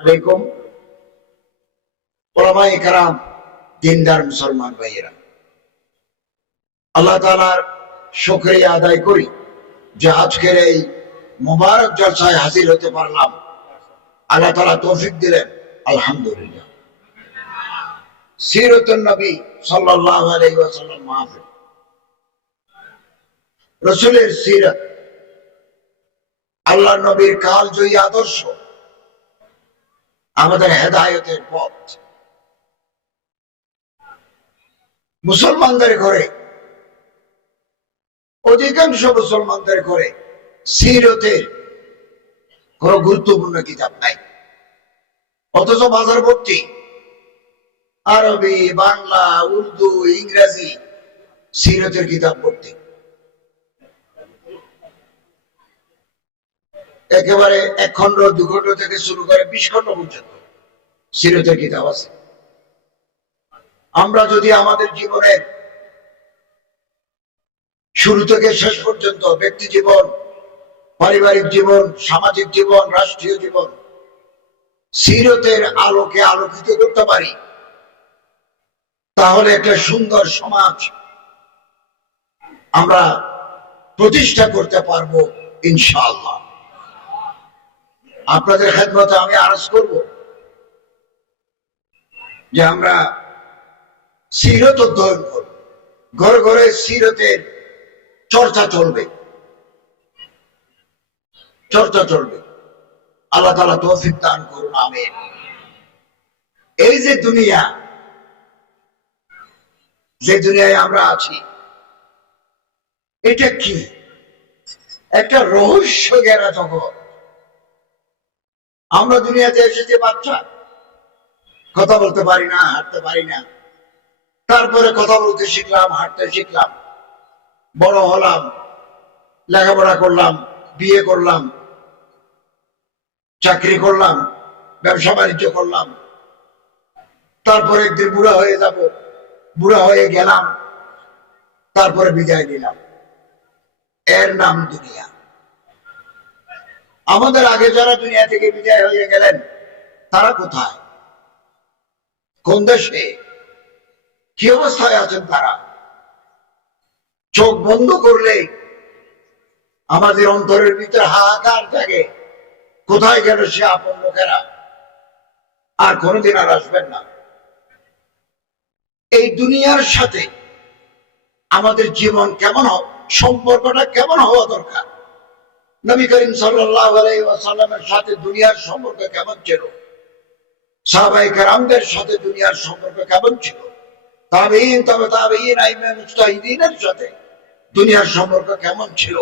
আলাইকুম ওলামায়ে কেরাম, দিনদার মুসলমান ভাইয়েরা, আল্লাহ তাআলার শুকরিয়া আদায় করি যে আজকের এই মুবারক জলসায় হাজির হতে পারলাম। আল্লাহ তাআলা তৌফিক দিলেন, আলহামদুলিল্লাহ। সিরাতুন নবী সাল্লাল্লাহু আলাইহি ওয়াসাল্লাম মাহফিল, রাসূলের সিরাত, আল্লাহর নবীর কালজয়ী আদর্শ আমাদের হেদায়েতের পথ। মুসলমানদের ঘরে, অধিকাংশ মুসলমানদের ঘরে সিরতের কোন গুরুত্বপূর্ণ কিতাব নাই, অথচ বাজার ভর্তি আরবি, বাংলা, উর্দু, ইংরেজি সিরতের কিতাব ভর্তি। একেবারে 1 খণ্ড 2 খণ্ড থেকে শুরু করে 20 খণ্ড পর্যন্ত সিরতের কিতাব আছে। আমরা যদি আমাদের জীবনের শুরু থেকে শেষ পর্যন্ত ব্যক্তি জীবন, পারিবারিক জীবন, সামাজিক জীবন, রাষ্ট্রীয় জীবন সিরতের আলোকে আলোকিত করতে পারি, তাহলে একটা সুন্দর সমাজ আমরা প্রতিষ্ঠা করতে পারবো ইনশাআল্লাহ। আপনাদের খেদমতে আমি আরজ করব যে আমরা সিরত অধ্যয়ন করব, ঘরে ঘরে সিরতের চর্চা চলবে, চর্চা চলবে। আল্লাহ তাআলা তৌফিক দান করুন, আমিন। এই যে দুনিয়া, যে দুনিয়ায় আমরা আছি, এটা কি? একটা রহস্য ঘেরা জগৎ। আমরা দুনিয়াতে এসেছি বাচ্চা, কথা বলতে পারি না, হাঁটতে পারি না, তারপরে কথা বলতে শিখলাম, হাঁটতে শিখলাম, বড় হলাম, লেখাপড়া করলাম, বিয়ে করলাম, চাকরি করলাম, ব্যবসা বাণিজ্য করলাম, তারপরে একদিন বুড়া হয়ে যাব, বুড়া হয়ে গেলাম, তারপরে বিদায় নিলাম। এর নাম দুনিয়া। আমাদের আগে যারা দুনিয়া থেকে বিদায় হয়ে গেলেন, তারা কোথায়, কোন দেশে, কি অবস্থায় আছেন তারা? চোখ বন্ধ করলে আমাদের অন্তরের ভিতরে হাহাকার জাগে, কোথায় গেল সে আপন লোকেরা, আর কোনোদিন আর আসবেন না। এই দুনিয়ার সাথে আমাদের জীবন কেমন, সম্পর্কটা কেমন হওয়া দরকার? নবী করিম সাল্লাল্লাহু আলাইহি ওয়াসাল্লামের সাথে দুনিয়ার সম্পর্ক কেমন ছিল? সাহাবায়ে কেরামদের সাথে দুনিয়ার সম্পর্ক কেমন ছিল? তাবেঈন, তবে তাবেঈন, আইম্মে মুজতাহিদিনের সাথে দুনিয়ার সম্পর্ক কেমন ছিল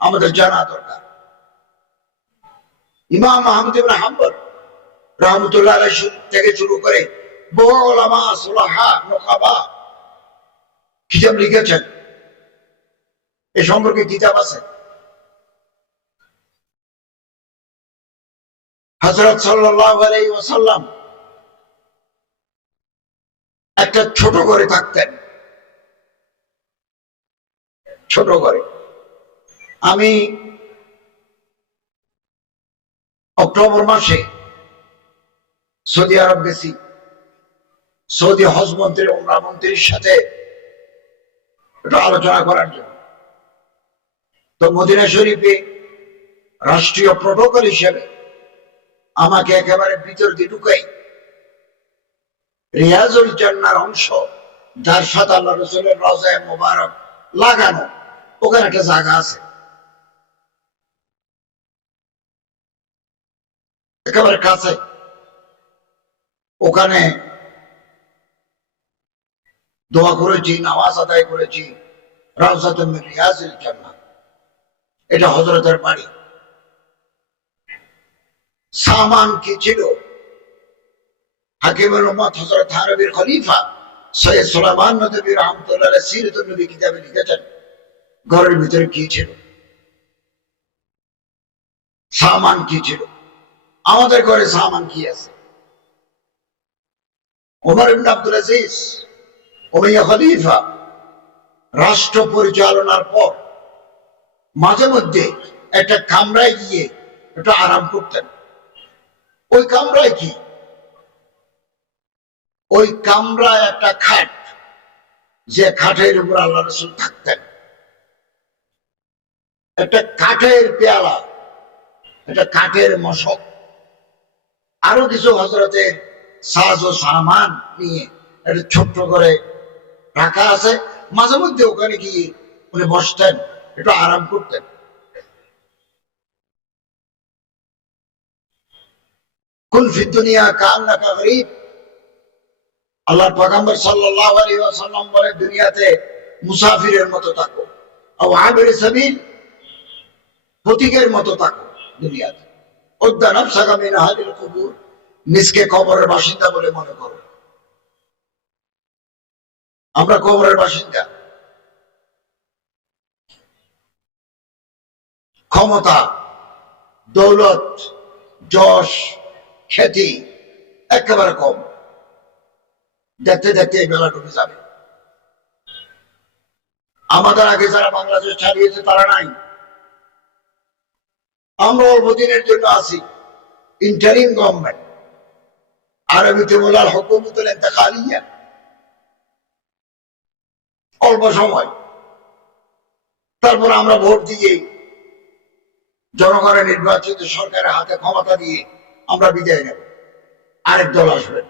আমাদের জানা দরকার। ইমাম আহমদ ইবনে হাম্বল রাহমাতুল্লাহ আলাইহি থেকে শুরু করে বহু উলামা, সুলাহা, নুকাবা কিতাব লিখেছেন। এ সম্পর্কে কিতাব আছে। হযরত সাল্লাল্লাহু আলাইহি ওয়াসাল্লাম একটা ছোট ঘরে থাকতেন, ছোট ঘরে। আমি অক্টোবর মাসে সৌদি আরব গেছি, সৌদি হজ মন্ত্রী, উমরা মন্ত্রীর সাথে একটু আলোচনা করার জন্য। তো মদিনা শরীফে রাষ্ট্রীয় প্রটোকল হিসেবে আমাকে একেবারে ভিতর দিয়ে ঢুকাই রিয়াজুল জান্নার অংশ, যার সাথে আল্লাহ রাসূলের রওজায়ে মুবারক লাগানো, ওখানে একটা জায়গা আছে একেবারে কাছে। ওখানে দোয়া করেছি, নামাজ আদায় করেছি। রাউজাতুম মিন রিয়াজিল জান্নাহ, এটা হযরতের বাড়ি। সামান কি ছিল? হাকিমুল উম্মাত হযরত আরবির খলিফা সৈয়দ সুলাইমান নদভী রাহমাতুল্লাহ আলাইহি সিরাতুন নবী কিতাবে লিখেছেন ঘরের ভিতরে কি ছিল, সামান কি ছিল। আমাদের ঘরে সামান কি আছে? ওমর ইবনে আব্দুল আজিজ, উমাইয়া খলিফা রাষ্ট্র পরিচালনার পর মাঝে মধ্যে একটা কামরায় গিয়ে একটু আরাম করতেন। ওই কামরায় কি? ওই কামরায় একটা খাট, যে খাটের উপর আল্লাহ রাসূল থাকতেন। একটা কাঠের পেয়ালা, একটা কাঠের মশক, আরো কিছু হযরতের সাজ ও সামান নিয়ে একটা ছোট্ট করে রাখা আছে। মাঝে মধ্যে ওখানে গিয়ে উনি বসতেন, একটু আরাম করতেন। কুন ফি দুনিয়া কান্নাকা গরীব, আল্লাহর পয়গম্বর সাল্লাল্লাহু আলাইহি ওয়াসাল্লাম বলে, দুনিয়াতে মুসাফিরের মতো থাকো, আও আবির সাবিল, পথিকের মতো থাকো দুনিয়াতে। উদ্দা নাফসাকা মিন আহলিল কুবুর, নিজকে কবরের বাসিন্দা বলে মনে করো। আমরা কবরের বাসিন্দা। ক্ষমতা, দৌলত, যশ, খ্যাতি একেবারে কম। দেখতে দেখতে এই বেলা ডুবে যাবে। আমাদের আগে যারা বাংলাদেশ ছাড়িয়েছে তারা নাই, আমরা অল্প দিনের জন্য আছি। ইন্টারিম গভর্নমেন্ট, আরবিতে বলার হুকুমতুল ইন্তেকালিয়া, অল্প সময়। তারপর আমরা ভোট দিয়ে জনগণের নির্বাচিত সরকারের হাতে ক্ষমতা দিয়ে আমরা বিদায় নেব, আরেক দল আসবে।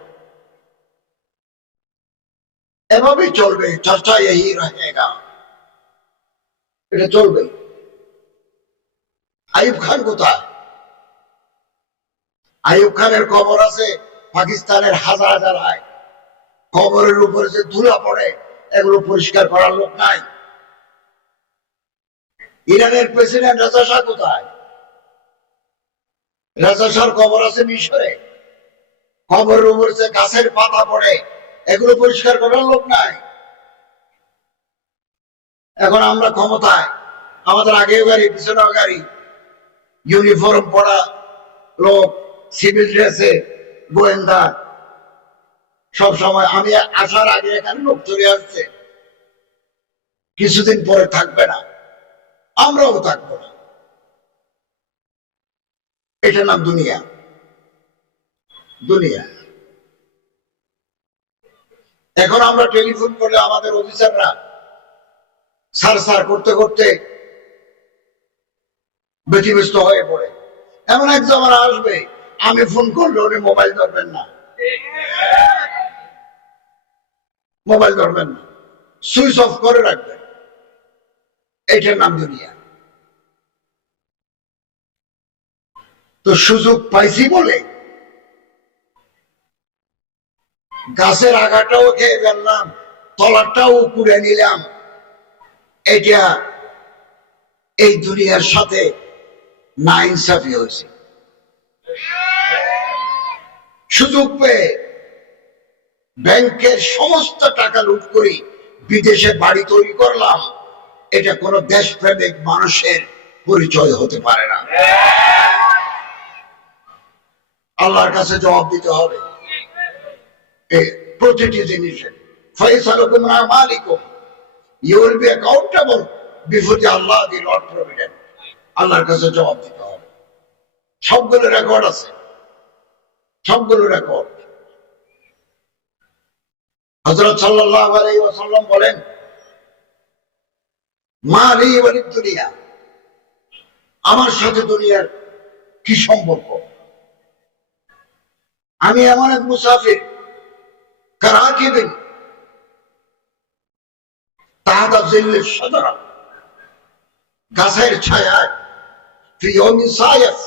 এভাবেই চলবে, চর্চা এই রহেগা, এটা চলবে। আইয়ুব খান কোথায়? আইয়ুব খানের কবর আছে পাকিস্তানের হাজার হাজার। কবরের উপরে যে ধুলা পড়ে, এগুলো পরিষ্কার করার লোক নাই। ইরানের প্রেসিডেন্ট রাজা শাহ কোথায়? রাজা শাহর কবর আছে মিশরে। কবরের উপরে যে গাছের পাতা পড়ে, এগুলো পরিষ্কার করার লোক নাই। এখন আমরা ক্ষমতায়, আমাদের আগেও গাড়ি পিছনেও গাড়ি, ইউনিফর্ম পরা লোক, সিভিল ড্রেসে, গোয়েন্দা। সব সময় আমি আসার আগে এখানে লোক চলে আসছে, কিছুদিন পরে থাকবে না, আমরাও থাকবো না। এটার নাম দুনিয়া। দুনিয়া। এখন আমরা টেলিফোন করলে আমাদের অফিসাররা সার সার করতে করতে ব্যতিব্যস্ত হয়ে পড়ে। এমন এক জামানা আসবে, আমি ফোন করলে উনি মোবাইল ধরবেন না, মোবাইল ধরবেন না, সুইচ অফ করে রাখবেন। এটার নাম দুনিয়া। তো সুযোগ পাইছি বলে গাছের আগাটাও খেয়ে ফেললাম, তলাটাও পুড়ে নিলাম। এটা এই দুনিয়ার সাথে না ইনসাফি হয়েছে। সুযোগ পেয়ে ব্যাংকের সমস্ত টাকা লুট করি, বিদেশে বাড়ি তৈরি করলাম। এটা কোন দেশপ্রেমিক মানুষের পরিচয় হতে পারে না। আল্লাহর কাছে জবাব দিতে হবে প্রতিটি জিনিসের। ফয়সালুকুম আন আমালিকুম, you will be accountable before the Allah, the Lord provident. আল্লাহর কাছে জবাব দিতে হবে। সবগুলো রেকর্ড আছে, সবগুলো রেকর্ড। হযরত সাল্লাল্লাহু আলাইহি ওয়াসাল্লাম বলেন, মা লি ওয়ালিদ দুনিয়া, আমার সাথে দুনিয়ার কি সম্পর্ক? আমি এমন এক মুসাফির, কারাকিবিন তাহাতা জিল্লিশ শাজারা, গাছের ছায়ায়, ফি ইয়াউমিন সায়াস,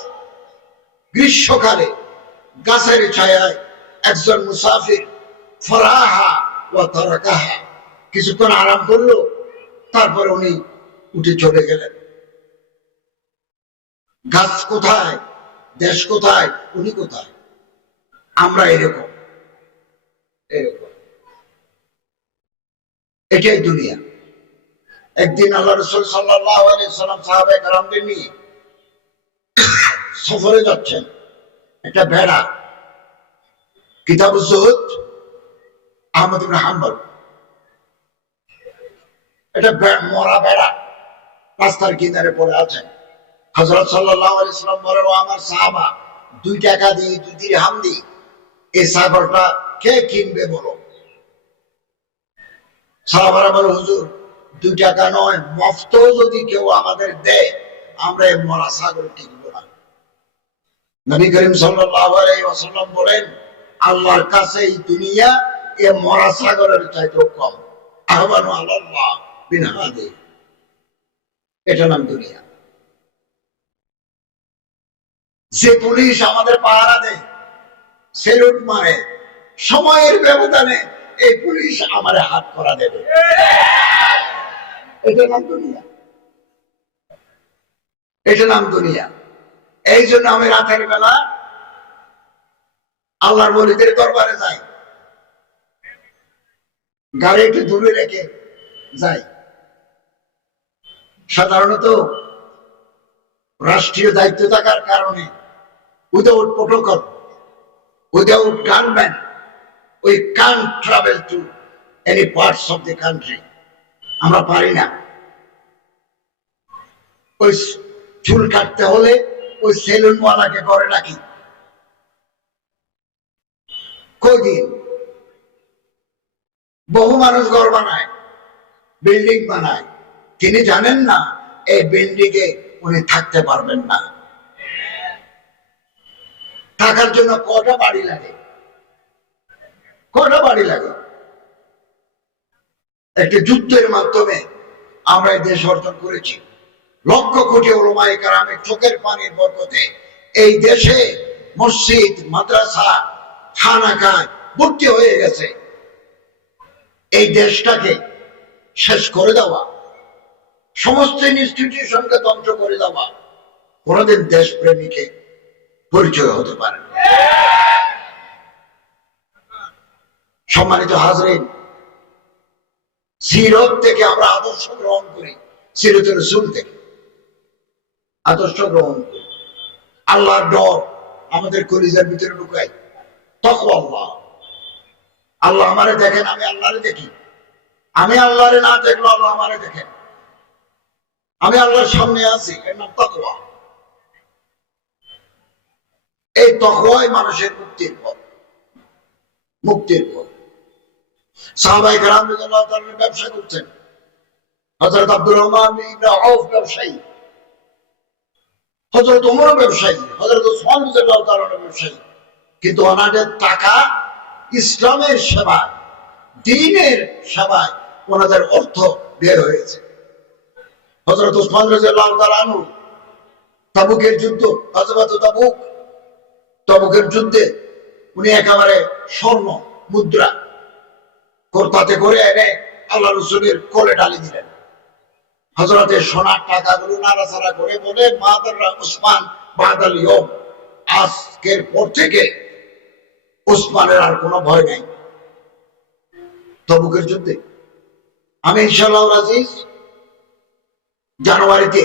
গ্রীষ্মকালে গাছের ছায়ায় একজন মুসাফির, ফরাহা ওয়া তারাকাহা, কিছুক্ষণ আরাম করলো, তারপরে উনি উঠে চলে গেলেন। গাছ কোথায়, দেশ কোথায়, উনি কোথায়? আমরা এরকম এরকম। এটাই দুনিয়া। একদিন আল্লাহ রাসূল সাল্লাল্লাহু আলাইহি ওয়াসাল্লাম সাহাবায়ে কেরামদের নিয়ে সফরে যাচ্ছেন। একটা ভেড়া, কিতাবুজ যুহুদ, আহমদ ইবনে হাম্বল, এটা মরা ভেড়া রাস্তার কিনারে পড়ে আছেন। হযরত সাল্লাল্লাহু আলাইহি ওয়াসাল্লাম বলেন, ও আমার সাহাবা, 2 টাকা দিই, 2 দিরহাম দিই, এই ছাগলটা কে কিনবে বলো? সাহাবারা বলে, হুজুর 2 টাকা নয়, মফত যদি কেউ আমাদের দেয় আমরা এই মরা ছাগল কিনব না। নবী করিম সাল্লাল্লাহু আলাইহি ওয়াসাল্লাম বলেন, আল্লাহর কাছে এই দুনিয়া এ মরা ছাগলের চাইতেও কম। আহবানু আলাল্লাহ বিন হাদি, এটা নাম দুনিয়া। যে পুলিশ আমাদের পাহারা দেয়, সেলুট মারে, সময়ের ব্যবধানে এই পুলিশ আমার হাত করা দেবে, এটা নাম দুনিয়া, এটা নাম দুনিয়া। এই জন্য আমি রাতের বেলা আল্লাহর ওলিদের দরবারে যাই, গাড়ি একটু দূরে রেখে যাই। সাধারণত রাষ্ট্রীয় দায়িত্ব থাকার কারণে without protocol, without gunman, we can't travel to any parts of the country. আমরা পারি না। ওই চুল কাটতে হলে ওই সেলুনওয়ালাকে করে নাকি কয়দিন? বহু মানুষ ঘর বানায়, বিল্ডিং বানায়, তিনি জানেন না এই বিল্ডিং এ উনি থাকতে পারবেন না। থাকার জন্য কটা বাড়ি লাগে, কটা বাড়ি লাগে। একটি যুদ্ধের মাধ্যমে আমরা এই দেশ অর্জন করেছি। লক্ষ কোটি উলামায়ে কেরামের চোখের পানির বরকতে এই দেশে মসজিদ, মাদ্রাসা, খানাকাহ ভর্তি হয়ে গেছে। এই দেশটাকে শেষ করে দেওয়া, সমস্ত ইনস্টিটিউশনকে ধ্বংস করে দেওয়া কোনদিন দেশপ্রেমীকে পরিচয় হতে পারে। সম্মানিত হাজরিন, সিরত থেকে আমরা আদর্শ গ্রহণ করি, সিরতের রাসূল থেকে আদর্শ গ্রহণ করি। আল্লাহর ডর আমাদের কলিজার ভিতরে ঢুকাই। তাকওয়াল্লাহ, আল্লাহ আমারে দেখেন, আমি আল্লাহরে দেখি। আমি আল্লাহরে না দেখলো আল্লাহ আমারে দেখেন। আমি আল্লাহর সামনে আছি, এর নাম তাকওয়া। এই তাকওয়াই মানুষের মুক্তির পথ, মুক্তির পথ। সাহাবায়ে কেরাম রাদিয়াল্লাহু তাআলা ব্যবসা করতেন। হযরত আব্দুর রহমান ইবনে আউফ ব্যবসায়ী, হযরত ওমর ব্যবসায়ী, হযরত ওসমান রাদিয়াল্লাহু তাআলা ব্যবসায়ী। কিন্তু ওনাদের টাকা ইসলামের সেবায়, দ্বীনের সেবায় ওনাদের অর্থ ব্যয় হয়েছে। হযরত ওসমান রাদিয়াল্লাহু তাআলা আনহু তাবুকের যুদ্ধ, গজওয়াত তাবুক, তাবুকের যুদ্ধে উনি একেবারে স্বর্ণ মুদ্রা কোরতাতে করে এনে আল্লাহ রাসূলের কোলে ঢালি দিলেন। হযরতের সোনার টাকাগুলো নাড়াচাড়া করে বলে, মাদার উসমান বাদাল ইয়ম, আজকের পর থেকে উসমানের আর কোনো ভয় নাই। তাবুকের যুদ্ধে আমি ইনশাআল্লাহ আজিজ জানুয়ারিতে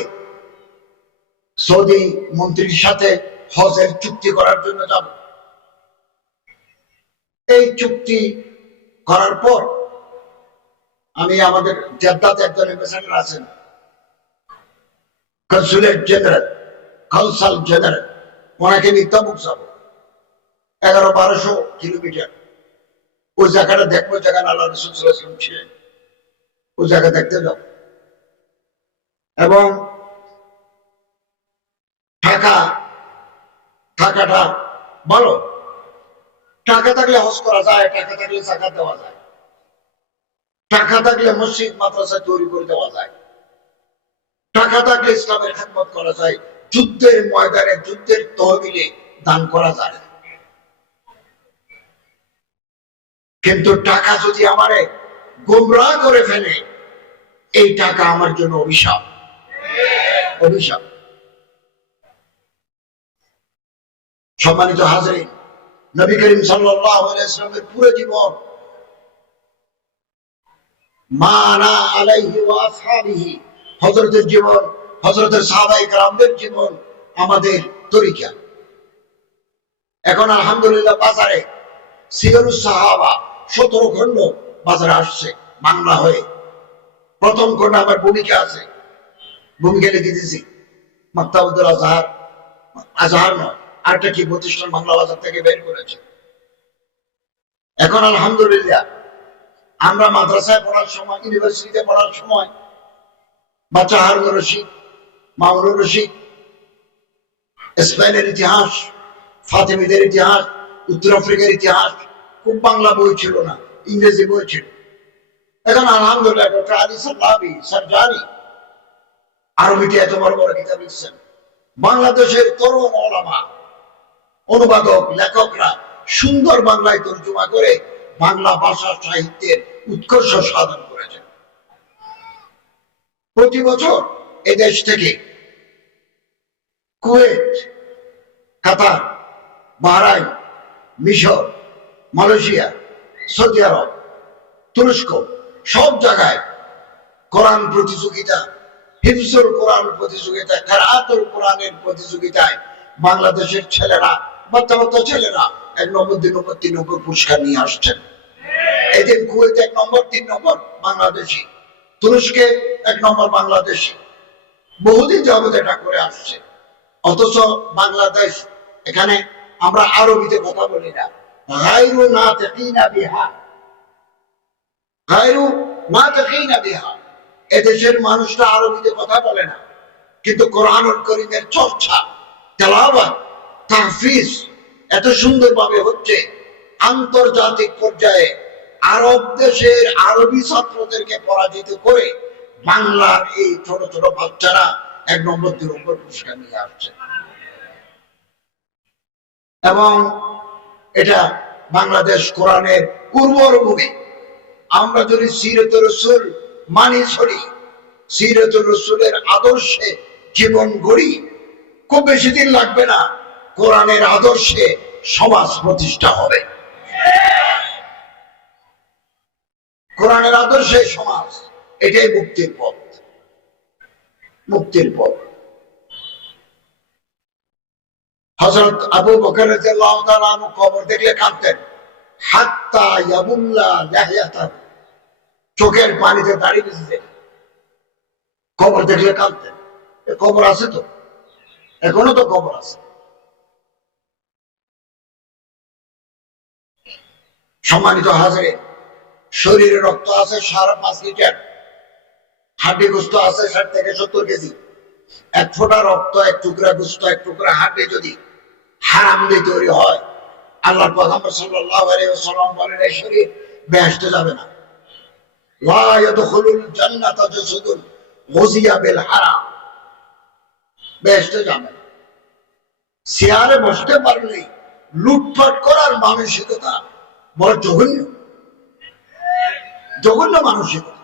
সৌদি মন্ত্রীর সাথে হজের চুক্তি করার জন্য যাব। এই চুক্তি করার পর আমি আমাদের জেদ্দাতে একজন অ্যাম্বাসেডর আছেন, কনসুলেট জেনারেল, কনসাল জেনারেল, ওনাকে নিয়ে তাবুক যাব। 1100-1200 কিলোমিটার। ওই জায়গাটা দেখবো, যেখানে আল্লাহ রাসূল সাল্লাল্লাহু আলাইহি ওয়াসাল্লাম ছিলেন। ওই জায়গা দেখতে যাব। এবং টাকাটা ভালো, টাকা থাকলে হজ করা যায়, টাকা থাকলে যাকাত দেওয়া যায়, টাকা থাকলে মসজিদ মাদ্রাসা তৈরি করে দেওয়া যায়, টাকা থাকলে ইসলামের খেদমত করা যায়, যুদ্ধের ময়দানে, যুদ্ধের তহবিলে দান করা যায়। কিন্তু টাকা যদি আমারে গোমরাহ করে ফেলে, এই টাকা আমার জন্য অভিশাপ, অভিশাপ। সম্মানিত হাজরিন, নবী করিম সাল্লাল্লাহু আলাইহি ওয়াসাল্লামের পুরো জীবন, মা আনা আলাইহি ওয়া আসহাবিহি, হযরতের জীবন, হযরতের সাহাবায়ে কেরামদের জীবন আমাদের তরিকা। এখন আলহামদুলিল্লাহ বাজারে সিরাতুস সাহাবা 17 খণ্ড বাজারে আসছে বাংলা হয়ে। প্রথম খণ্ড আমার ভূমিকা আছে, ভূমিকা লিখে দিয়েছি। মাকতাবুল আজহার, আজহার নয়, আরেকটা কি প্রতিষ্ঠান বাংলা বাজার থেকে বের করেছে। এখন আলহামদুলিল্লাহ আমরা মাদ্রাসায় পড়ার সময়, ইউনিভার্সিটিতে পড়ার সময় বাচ্চা হারুন রশিদ, মামুনুর রশিদ, স্পেনের ইতিহাস, ফাতেমিদের ইতিহাস, উত্তর আফ্রিকার ইতিহাস, খুব বাংলা বই ছিল না, ইংরেজি বই ছিল। এখন আলহামদুলিল্লাহ ডক্টর আলী সাল্লাবি সারজানি আরবিতে এত বড় বড় কিতাব লিখছেন। বাংলাদেশের তরুণ ওলামা, অনুবাদক, লেখকরা সুন্দর বাংলায় তর্জমা করে বাংলা ভাষা সাহিত্যের উৎকর্ষ সাধন করেছেন। প্রতি বছর এদেশ থেকে কুয়েত, কাতার, বাহরাইন, মিশর, মালয়েশিয়া, সৌদি আরব, তুরস্ক, সব জায়গায় কোরআন প্রতিযোগিতা, হিফজুল কোরআন প্রতিযোগিতা, কিরাআতুল কোরআনের প্রতিযোগিতায় বাংলাদেশের ছেলেরা, বাচ্চা বাচ্চা ছেলেরা 1 নম্বর 2 নম্বর 3 নম্বর পুরস্কার নিয়ে আসছেন। এদিন কুয়েত 1 নম্বর 3 নম্বর বাংলাদেশি, তুরস্কে 1 নম্বর বাংলাদেশি, বহুদিন যাবত এটা করে আসছে। অথচ বাংলাদেশ, এখানে আমরা আরবিতে কথা বলি না, গায়রু নাতিকিনা বিহা, গায়রু নাতিকিনা বিহা, এদেশের মানুষরা আরবিতে কথা বলে না, কিন্তু কোরআনুল কারীমের চর্চা, তেলাওয়াত, তাহফিজ এত সুন্দরভাবে হচ্ছে। আন্তর্জাতিক পর্যায়ে আরব দেশের আরবি ছাত্রদেরকে পরাজিত করে বাংলার এই ছোট ছোট বাচ্চারা 1 নম্বর 2 নম্বর পুরস্কার নিয়ে আসছে। এবং এটা বাংলাদেশ কোরআনের উর্বর ভূমি। আমরা যদি সিরাতুর রাসূল মানি চলি, সিরাতুর রাসূলের আদর্শে জীবন গড়ি, খুব বেশি দিন লাগবে না কোরআনের আদর্শে সমাজ প্রতিষ্ঠা হবে। কোরআনের আদর্শে সমাজ, এটাই মুক্তির পথ, মুক্তির পথ। হযরত আবু বকর রাদিয়াল্লাহু তাআলা আনহু কবর দেখলে কাঁদতেন, হাত্তা ইয়াবুল্লা লাহিয়াতাহু, চোখের পানিতে দাঁড়িয়ে গেছে, কবর দেখলে কাঁদতেন। কবর আছে তো, এখনো তো কবর আছে। সম্মানিত হাজিরিন, শরীরে রক্ত আছে 5.5 লিটার, হাড্ডি গোস্ত আছে 60 থেকে 70 কেজি। 1 ফোঁটা রক্ত, 1 টুকরা গোস্ত, 1 টুকরা হাড্ডি যদি হারাম দিয়ে তৈরি হয়, আল্লাহর পয়গম্বর সাল্লাল্লাহু আলাইহি ওয়াসাল্লাম বলেন এই শরীর বেহেশতে যাবে না। লা ইয়াদখুলুল জান্নাতা জাসাদুন গুযিয়া বিল হারাম, বেহেশতে যাবে না। চেয়ারে বসতে পারলেই লুটপাট করার মানসিকতা বড় জঘন্য, জঘন্য মানসিকতা।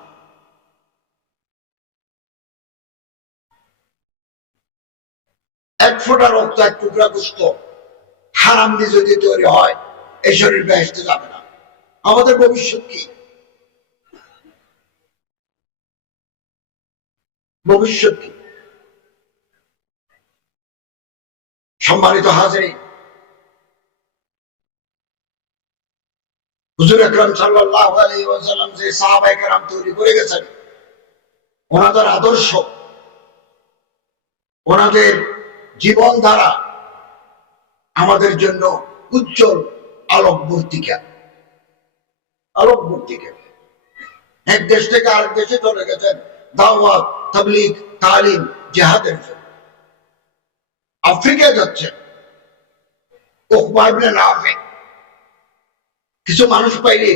এক ফোঁটা রক্ত, 1 টুকরা গোস্ত হারাম দিয়ে যদি তৈরি হয়, এই শরীর বেহেশতে যাবে না। আমাদের ভবিষ্যৎ কি? ভবিষ্যৎ কি? সম্মানিত হাজিরিন, হুজুর আকরাম সাল্লাল্লাহু আলাইহি ওয়াসাল্লাম যে সাহাবায়ে কেরাম তৈরি করে গেছেন, ওনাদের আদর্শ, ওনাদের জীবন ধারা আমাদের জন্য উজ্জ্বল আলোকবর্তিকা, আলোকবর্তিকা। এক দেশ থেকে আরেক দেশে চলে গেছেন দাওয়াত, তাবলীগ, তালিম, জিহাদের জন্য। আফ্রিকায় যাচ্ছেন, উকবা ইবনে নাফি কিছু মানুষ পাইলে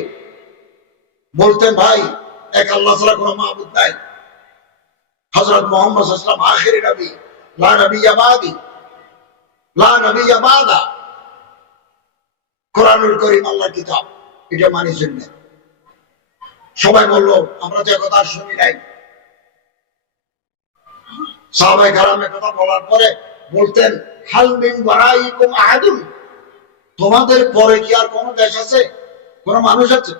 বলতেন, ভাই এক আল্লাহ ছাড়া কোনো মাবুদ নাই, হযরত মুহাম্মদ সাল্লাল্লাহু আলাইহি ওয়াসাল্লাম আখিরি নবী, লা নবিয়্যা বাদি, লা নবিয়্যা বাদা, কোরআনুল কারীম আল্লাহর কিতাব, এটা মানি শুনবেন। সবাই বললো আমরা যে কথা শুনি নাই। সাহাবায়ে কেরামের কথা বলার পরে বলতেন, হাল মিন ওয়ারাইকুম আহাদুন, তোমাদের পরে কি আর কোন দেশ আছে, কোন মানুষ আছে?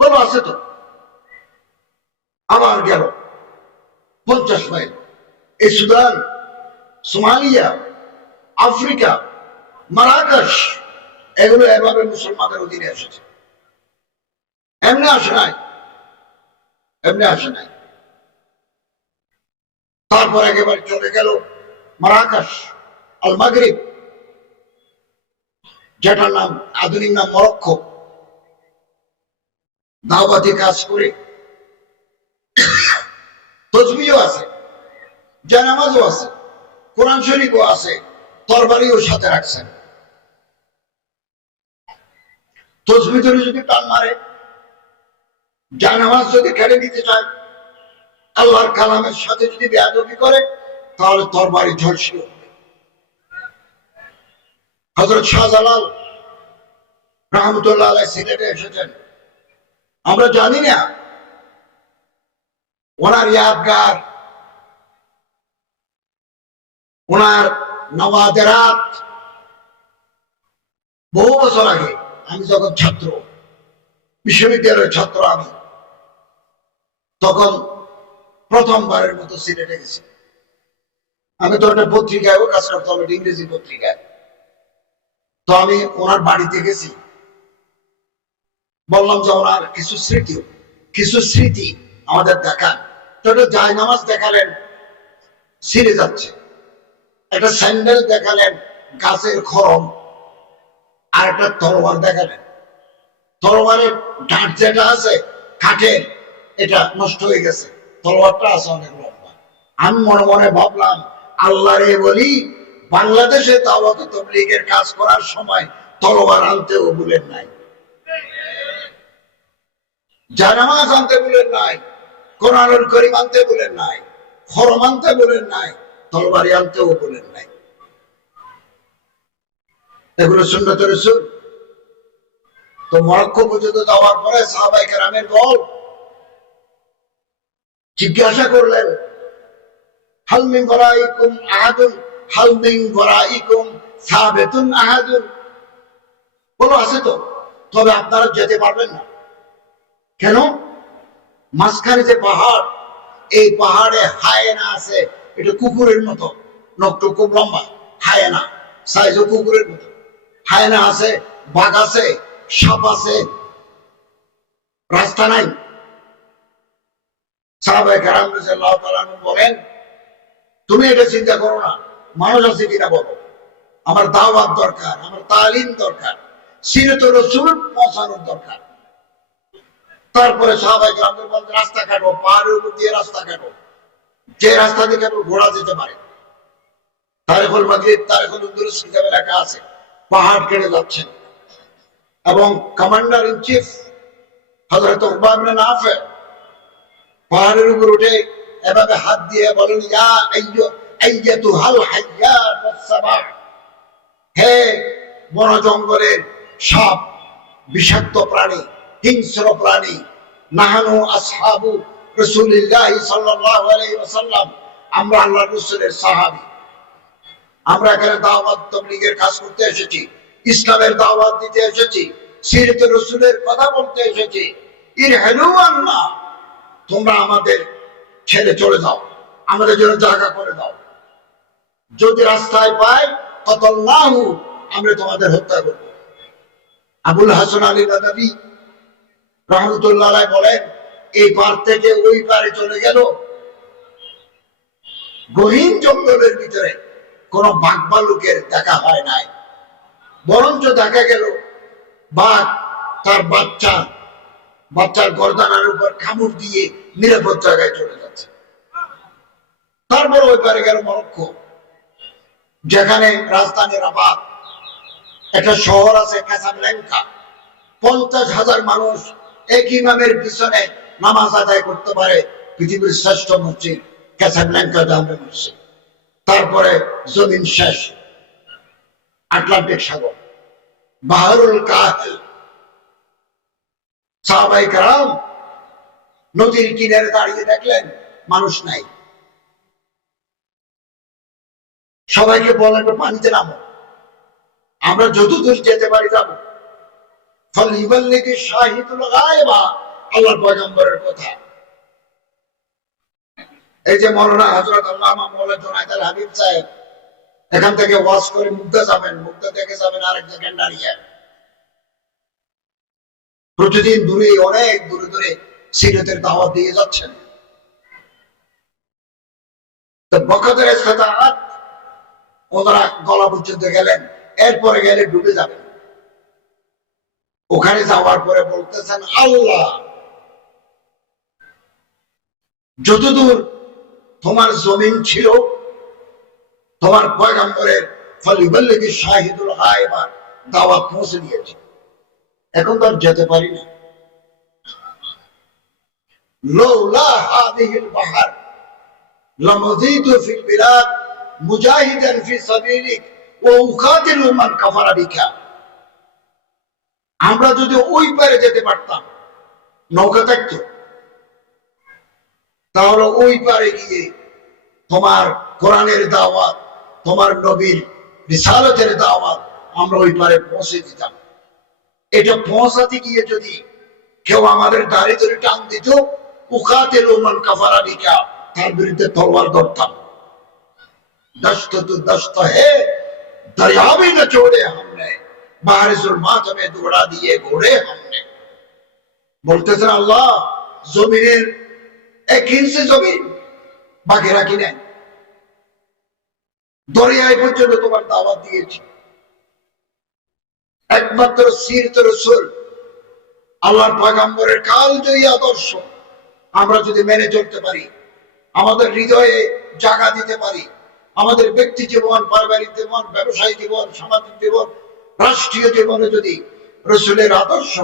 বলো আছে তো। আবার গেল 50 মাইল, এই সুদান, সোমালিয়া, আফ্রিকা, মারাকাশ, এগুলো এভাবে মুসলমানদের অধীনে এসেছে। এমনি আসে নাই, এমনি আসে নাই। তারপর একেবারে চলে গেল মারাকাশ, আল মাগরিব, যেটার নাম আধুনিক নাম মরক্কো, দাওয়াতি কাজ করে তসবিহও আছে, জানামাজও আছে, কোরআন শরীফও আছে, তরবারিও সাথে রাখছেন। তসবি ধরে যদি টান মারে, জানামাজ যদি কেড়ে নিতে চায়, আল্লাহর কালামের সাথে যদি বেয়াদবি করে, তাহলে তরবারি ঝলসি হবে। হযরত শাহজালাল রাহমাতুল্লাহ আলাইহি সিলেটে এসেছেন, আমরা জানি না ওনার ইয়াদগার, ওনার নওয়াজেরাত বহু বছর আগে, আমি যখন ছাত্র, বিশ্ববিদ্যালয়ের ছাত্র, আমি তখন প্রথমবারের মতো সিলেটে গেছি। আমি তো একটা পত্রিকায়ও কাজ করতাম, একটা ইংরেজি পত্রিকায়। তো আমি ওনার বাড়িতে গেছি, বললাম যে ওনার কিছু স্মৃতি আমাদের দেখান। তো একটা জায়নামাজ দেখালেন, ছিঁড়ে যাচ্ছে, একটা স্যান্ডেল দেখালেন, গাছের খড়ম, আর একটা তরোয়ার দেখালেন, তরোয়ারের ডাঁট যেটা আছে কাঠের, এটা নষ্ট হয়ে গেছে, তলোয়ারটা আছে অনেক লম্বা। আমি মনে মনে ভাবলাম, আল্লাহ রে বলি, বাংলাদেশে দাওয়াত তাবলীগের কাজ করার সময় তলোয়ার আনতেও ভুলেন নাই, জানামাজ আনতে ভুলেন নাই, কোরআনুল কারীম আনতে ভুলেন নাই, খড়ম আনতে ভুলেন নাই, তরবারি আনতেও ভুলেন নাই। এগুলো সুন্নাত রাসূল। তো মরক্কো পর্যন্ত যাওয়ার পরে সাহাবায়ে কেরামের দল জিজ্ঞাসা করলেন, হাল মিন ওয়ারাইকুম আহাদুন, হাল মিন ওয়ারাইকুম সাবিতুন আহাদুন, বলো আছে তো, তবে আপনারা যেতে পারবেন না। কেন? মাঝখানে যে পাহাড়, এই পাহাড়ে হায়েনা আছে, এটা কুকুরের মতো, নখটা খুব লম্বা, হায়েনা সাইজও কুকুরের মতো, হায়েনা আছে, বাঘ আছে, সাপ আছে, রাস্তা নাই। সাহাবায়ে কেরাম রাদিয়াল্লাহু তাআলা আনহু বলেন, তুমি এটা চিন্তা করো না, মানুষ আছে কিনা বলো, আমার দাওয়াত দরকার, আমার তালিম দরকার, সিরাতুর রাসূল পৌঁছানোর দরকার। তারপরে সাহাবায়ে কেরামদের বলতে, রাস্তা কাটো, পাহাড়ের উপর দিয়ে রাস্তা কাটো, যে রাস্তা দিয়ে কেবল ঘোড়া যেতে পারে। তারিখুল মাগরিব, তারিখুল উনদুরুস কিতাবে লেখা আছে, পাহাড় কেটে যাচ্ছেন, এবং কমান্ডার ইন চিফ হযরত উকবা ইবনে নাফি পাহাড়ের উপর উঠে এভাবে হাত দিয়ে বলেন, ইয়া আইয়াতুহাল হাইয়াত ওয়াস সাবাহ, হে বন জঙ্গলের সাপ, বিষাক্ত প্রাণী, হিংস্র প্রাণী, নাহানু আসহাবু রাসূলিল্লাহ সাল্লাল্লাহু আলাইহি ওয়াসাল্লাম, আমরা আল্লাহর রাসূলের সাহাবী, আমরা এখানে দাওয়াত তাবলীগের কাজ করতে এসেছি, ইসলামের দাওয়াত দিতে এসেছি, সিরাতুর রাসূলের কথা বলতে এসেছি, ইরহানু আন্না, তোমরা আমাদের ছেড়ে চলে যাও, আমাদের জন্য জায়গা করে দাও, যদি রাস্তায় পাই কতল্লাহু, আমরা তোমাদের হত্যা করব। আবুল হাসান আলী নাদভী রাহমাতুল্লাহ আলাইহি বলেন, এই পার থেকে ওই পারে চলে গেল, গহীন জঙ্গলের ভিতরে কোন বাঘ ভালুকের দেখা হয় নাই, বরঞ্চ দেখা গেল বাঘ তার বাচ্চার গর্দানের উপর কামড় দিয়ে নিরাপদ জায়গায় চলে যাচ্ছে। তারপর ওই পারে গেল মরক্কো, যেখানে রাজধানী রাবাত, একটা শহর আছে ক্যাসাব্লাঙ্কা, 50,000 মানুষ এক ইমামের পিছনে নামাজ আদায় করতে পারে, পৃথিবীর শ্রেষ্ঠ মসজিদ ক্যাসাব্লাঙ্কা জামে মসজিদ। তারপরে জমিন শেষ, আটলান্টিক সাগর, বাহরুল কাহিল। সাহাবায়ে কেরাম নদীর কিনারে দাঁড়িয়ে দেখলেন মানুষ নাই, সবাইকে বলেন একটু পানিতে নামো, আমরা যতদূর যেতে পারি যাবো। ফালিবাল্লিগি শাহিদুল গায়বা, আল্লাহর পয়গম্বরের কথা। এই যে মাওলানা হযরত আল্লামা মাওলানা জুনায়েদ আল হাবিব সাহেব এখান থেকে ওয়াজ করে মুগদা যাবেন, মুগদা থেকে যাবেন আরেক জায়গায় দাঁড়িয়ে, প্রতিদিন দূরে, অনেক দূরে দূরে সিরাতের দাওয়াত দিয়ে যাচ্ছেন। তো বকদের ইস্তাত ওনারা গলা পর্যন্ত গেলেন, এরপরে গেলে ডুবে যাবেন, ওখানে যাওয়ার পরে বলতেছেন, আল্লাহ যতদূর তোমার জমিন ছিল তোমার পয়গম্বরের ফালিবাল্লিগি শাহিদুল গায়বা দাওয়াত পৌঁছে দিয়েছে, এখন তো আর যেতে পারি না। লাউলা হাদিহিল বাহর লামাযিতু ফিল বিলাদ মুজাহিদান ফি সাবিলিক ওয়া উকাতিলু মান কাফারা বিকা। আমরা যদি ওই পারে যেতে পারতাম, নৌকা থাকতো, তাহলে ওই পারে গিয়ে তোমার কোরআনের দাওয়াত, তোমার নবীর রিসালাতের দাওয়াত আমরা ওই পারে পৌঁছে দিতাম। এটা পৌঁছাতে গিয়ে যদি কেউ আমাদের দাড়ি ধরে টান দিত, উকাতিলু মান কাফারা বিকা, তার বিরুদ্ধে তরবার ধরতাম। दस्त तो दस्त है, दरिया भी न छोड़े हमने, बाहर जुल्मात में दौड़ा दिए घोड़े हमने। বলতেছেন আল্লাহ জমিনের 1 ইঞ্চি জমিন বাকি রাখি নাই, দরিয়ায় পর্যন্ত তোমার দাওয়াত দিয়েছি। একমাত্র সিরত রাসূল আল্লাহর পয়গম্বরের কালজয়ী আদর্শ আমরা যদি মেনে চলতে পারি, আমাদের হৃদয়ে জায়গা দিতে পারি, আমাদের ব্যক্তি জীবন, পারিবারিক জীবন, ব্যবসায়িক জীবন, সামাজিক জীবন, রাষ্ট্রীয় জীবনে যদি রাসূলের আদর্শ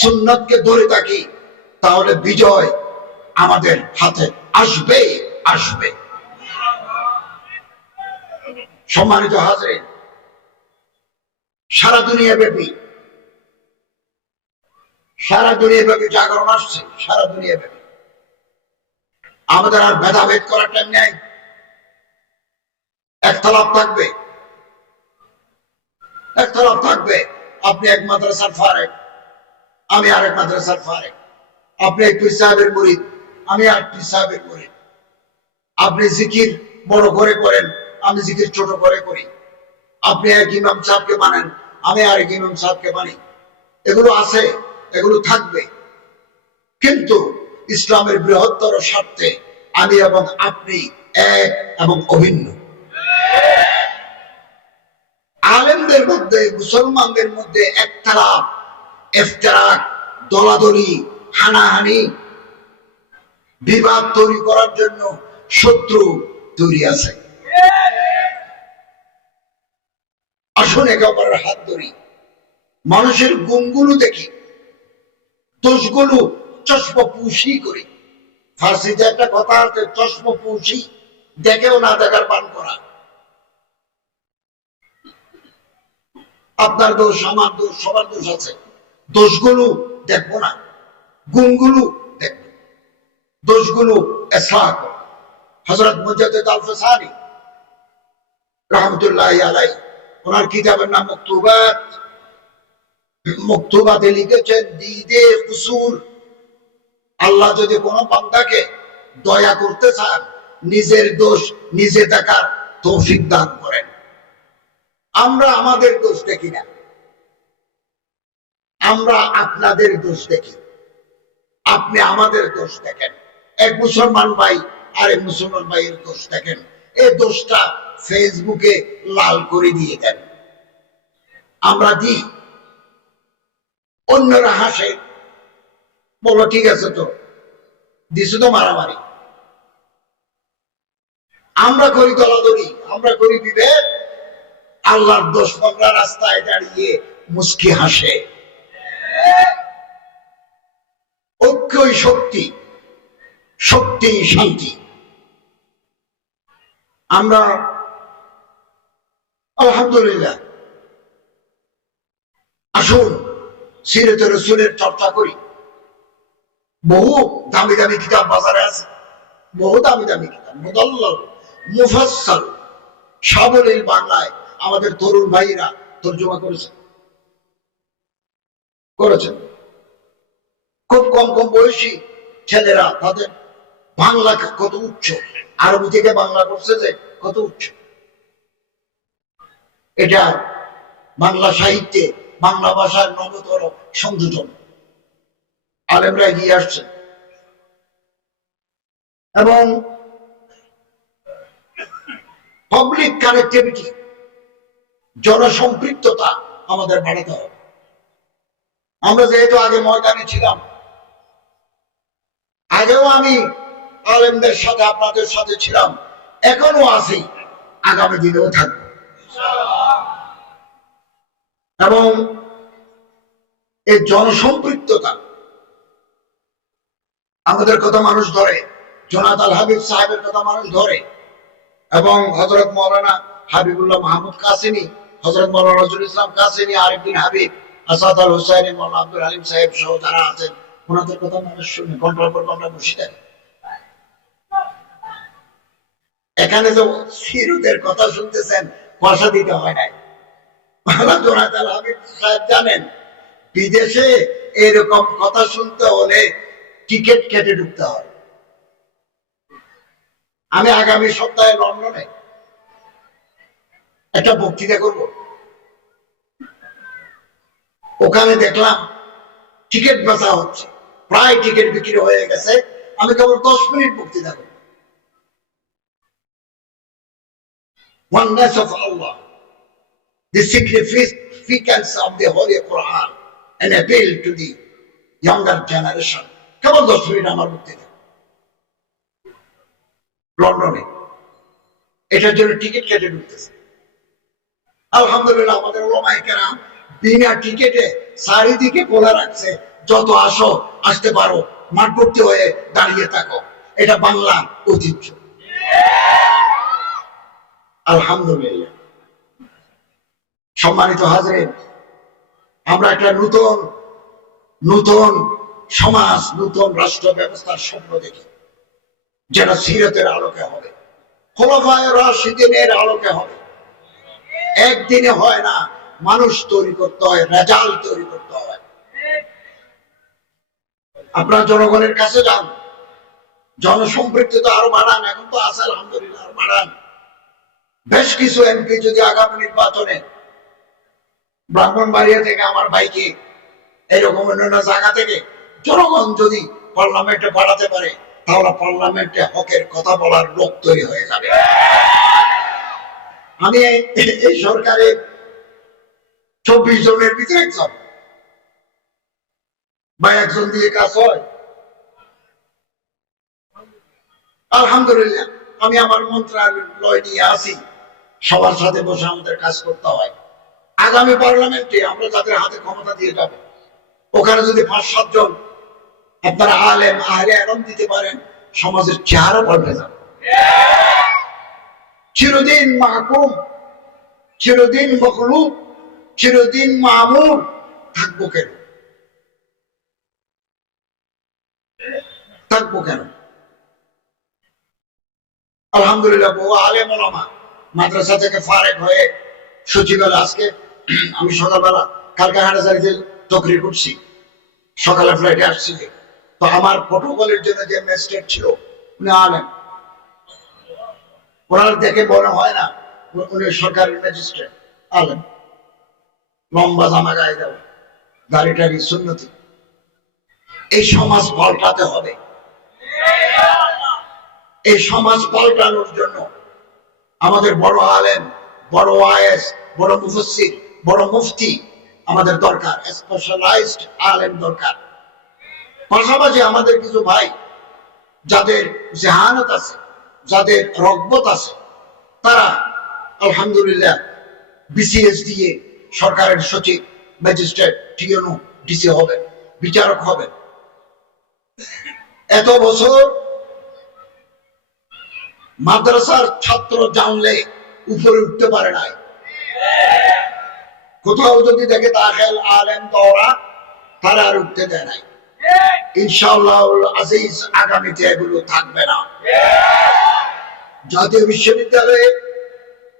সুন্নাতকে ধরে থাকি, তাহলে বিজয় আমাদের হাতে আসবে আসবে। সম্মানিত হাজরিন, সারা দুনিয়া ব্যাপী জাগরণ আসছে, সারা দুনিয়া ব্যাপী। আমাদের আর ভেদাভেদ করার টাইম নেই, একতলাপ থাকবে। আপনি এক মাদ্রাসার ফারেক, আমি আরেক মাদ্রাসার ফারেক। আপনি এক পীর সাহেবের মুরিদ, আমি আর পীর সাহেবের মুরিদ। আপনি জিকির বড় করে করেন, আমি জিকির ছোট করে করি। আপনি এক ইমাম সাহেবকে মানেন, আমি আরেক ইমাম সাহেবকে মানি। এগুলো আছে, এগুলো থাকবে, কিন্তু ইসলামের বৃহত্তর স্বার্থে আমি এবং আপনি এক এবং অভিন্ন। আলেমদের মধ্যে, মুসলমানদের মধ্যে একতলাপ, ইফতিরাক, দলাদলি, হানাহানি, বিবাদ তৈরি করার জন্য শত্রু তৈরি আছে। আসুন একে অপরের হাত ধরি, মানুষের গুণগুলো দেখি, দোষগুলো চশমপুষি করি। ফার্সিতে একটা কথা আছে, চশমপুষি, দেখেও না দেখার পান করা। আপনার দোষ, আমার দোষ, সবার দোষ আছে, দোষগুলো দেখবো না, গুণগুলো দেখবো, দোষগুলো ইসলাহ করো। হযরত মুজাদ্দিদ আল-ফসানি রাহমাতুল্লাহি আলাইহি, ওনার কিতাবের নাম মকতুবাত। মকতুবাতে লিখেছেন, দিদে কুসুর, আল্লাহ যদি কোনো বান্দাকে দয়া করতে চান, নিজের দোষ নিজে দেখার তৌফিক দান করেন। আমরা আমাদের দোষ দেখি না, আমরা আপনাদের দোষ দেখি, আপনি আমাদের দোষ দেখেন। এক মুসলমান ভাই আরেক মুসলমান ভাইয়ের দোষ দেখেন, এই দোষটা ফেসবুকে লাল করে দিয়ে দেন। আমরা দিই, অন্যরা হাসে, বলো ঠিক আছে, তো দিছো তো মারামারি। আমরা করি দলাদলি, আমরা করি বিভেদ, আল্লাহর দোষ পাগলা রাস্তায় দাঁড়িয়ে মুস্কি হাসে। ঐক্যই শক্তি, শক্তি শান্তি। আমরা আলহামদুলিল্লাহ, আসুন সিরাতে রাসূলের চর্চা করি। বহু দামি দামি কিতাব বাজারে আছে, বহু দামি দামি কিতাব, মুদাল্লাল, মুফাসসাল, সাবলীল বাংলায় আমাদের তরুণ ভাইরা তরজমা করেছেন। খুব কম কম বয়সী ছেলেরা তাদের বাংলা কত উচ্চ, আরবি থেকে বাংলা করছে যে কত উচ্চ। এটা বাংলা সাহিত্যে, বাংলা ভাষার নবতর সংযোজন আলেমরা এগিয়ে আসছে। এবং পাবলিক কানেক্টিভিটি, জনসম্পৃক্ততা আমাদের বাড়াতে হবে। আমরা যেহেতু আগে ময়দানে ছিলাম, আগেও আমি আলেমদের সাথে আপনাদের সাথে ছিলাম, এখনো আছি, আগামী দিনেও থাকবো। এবং এই জনসম্পৃক্ততা আমাদের কথা মানুষ ধরে, জোনায়েদ আল হাবিব সাহেবের কথা মানুষ ধরে, এবং হযরত মাওলানা হাবিবুল্লাহ মাহমুদ কাসেমি, হযরত মাওলানা নজরুল ইসলাম কাসেমি, আরেকদিন হাবিব, আসাদ আল হুসাইনি, মাওলানা আব্দুল হালিম সাহেব সহ যারা আছেন, ওনাদের কথা মানুষ শুনে ঘন্টার পর ঘন্টা বসে দেয়। এখানে যে সিরুদের কথা শুনতেছেন, পয়সা দিতে হয় নাই। জোনায়েদ আল হাবিব সাহেব জানেন, বিদেশে এরকম কথা শুনতে হলে টিকিট কেটে ঢুকতে হয়। আমি আগামী সপ্তাহে লন্ডনে একটা বক্তৃতা করব, ওখানে দেখলাম টিকিট বেচা হচ্ছে, প্রায় টিকিট বিক্রি হয়ে গেছে। আমি কেবল 10 মিনিট বক্তৃতা করব। Oneness of Allah, the significance of the Holy Quran, and appeal to the younger generation. Cable 10 minute আমার বক্তৃতা লন্ডনে, এটার জন্য টিকিট কেটে ঢুকতেছে। আলহামদুলিল্লাহ, আমাদের ওলামায়ে কেরাম বিনা টিকিটে চারিদিকে খোলা রাখছে, যত আসো, আসতে পারো, মাঠ ভর্তি হয়ে দাঁড়িয়ে থাকো। এটা বাংলার ঐতিহ্য। আলহামদুলিল্লাহ। সম্মানিত হাজরিন, আমরা একটা নতুন সমাজ, নতুন রাষ্ট্র ব্যবস্থার স্বপ্ন দেখি, যেটা সিরাতের আলোকে হবে, খোলাফায়ে রাশিদিনের আলোকে হবে। একদিনে হয় না, মানুষ তৈরি করতে হয়, রেজাল্ট তৈরি করতে হয়। আপনার জনগণের কাছে যান, জনসম্পৃক্ততা আরো বাড়ান। এখন তো আছে আলহামদুলিল্লাহ, আরো বাড়ান। বেশ কিছু এমপি যদি আগামী নির্বাচনে ব্রাহ্মণবাড়িয়া থেকে আমার ভাইকে, এরকম অন্যান্য জায়গা থেকে জনগণ যদি পার্লামেন্টে পাঠাতে পারে, তাহলে পার্লামেন্টে হকের কথা বলার লোক তৈরি হয়ে যাবে। আমি এই সরকারের 24 জনের ভিতরে একজন, বা একজন দিয়ে কাজ হয়? আলহামদুলিল্লাহ, আমি আমার মন্ত্রণালয় নিয়ে আসি, সবার সাথে বসে আমাদের কাজ করতে হয়। আগামী পার্লামেন্টে আমরা যাদের হাতে ক্ষমতা দিয়ে যাব, ওখানে যদি 5-7 জন আপনারা আলেম আহলে ইলম দিতে পারেন, সমাজের চেহারা পাল্টে যাবে। চিরদিন মাহকুম, চিরদিন মখলুক, চিরদিন মামুর থাকবো কেন? থাকবো কেন? আলহামদুলিল্লাহ, বহু আলেম ওলামা মাদ্রাসা থেকে ফারেক হয়ে সচিবালয়, আজকে আমি সকালবেলা কালকা হাটাজারিতে তকরির করছি, সকালে ফ্লাইটে আসছি, তো আমার প্রটোকলের জন্য যে ম্যাজিস্ট্রেট ছিল, উনি আলেম। ওনার দেখে মনে হয় না উনি সরকারের ম্যাজিস্ট্রেট, আলেম। লম্বা জামা গায়ে দেওয়া, দাড়ি টাড়ি সুন্নতি। এই সমাজ পাল্টাতে হবে। এই সমাজ পাল্টানোর জন্য আমাদের বড় আলেম, বড় ওয়াইজ, বড় মুফাসসির, বড় মুফতি আমাদের দরকার, স্পেশালাইজড আলেম দরকার। পাশাপাশি আমাদের কিছু ভাই যাদের জেহানত আছে, যাদের রগবত আছে, তারা আলহামদুলিল্লাহ বিসিএস দিয়ে সরকারের সচিব, ম্যাজিস্ট্রেট, টিএনও, ডিসি হবেন, বিচারক হবেন। এত বছর মাদ্রাসার ছাত্র জানলে উপরে উঠতে পারে নাই। কোথাও যদি দেখে দাখিল আলেম দৌরা, তারা আর উঠতে দেয় নাই। ইনশাআল্লাহ আজিজ, আগামীতে এগুলো থাকবে না। জাতীয় বিশ্ববিদ্যালয়ে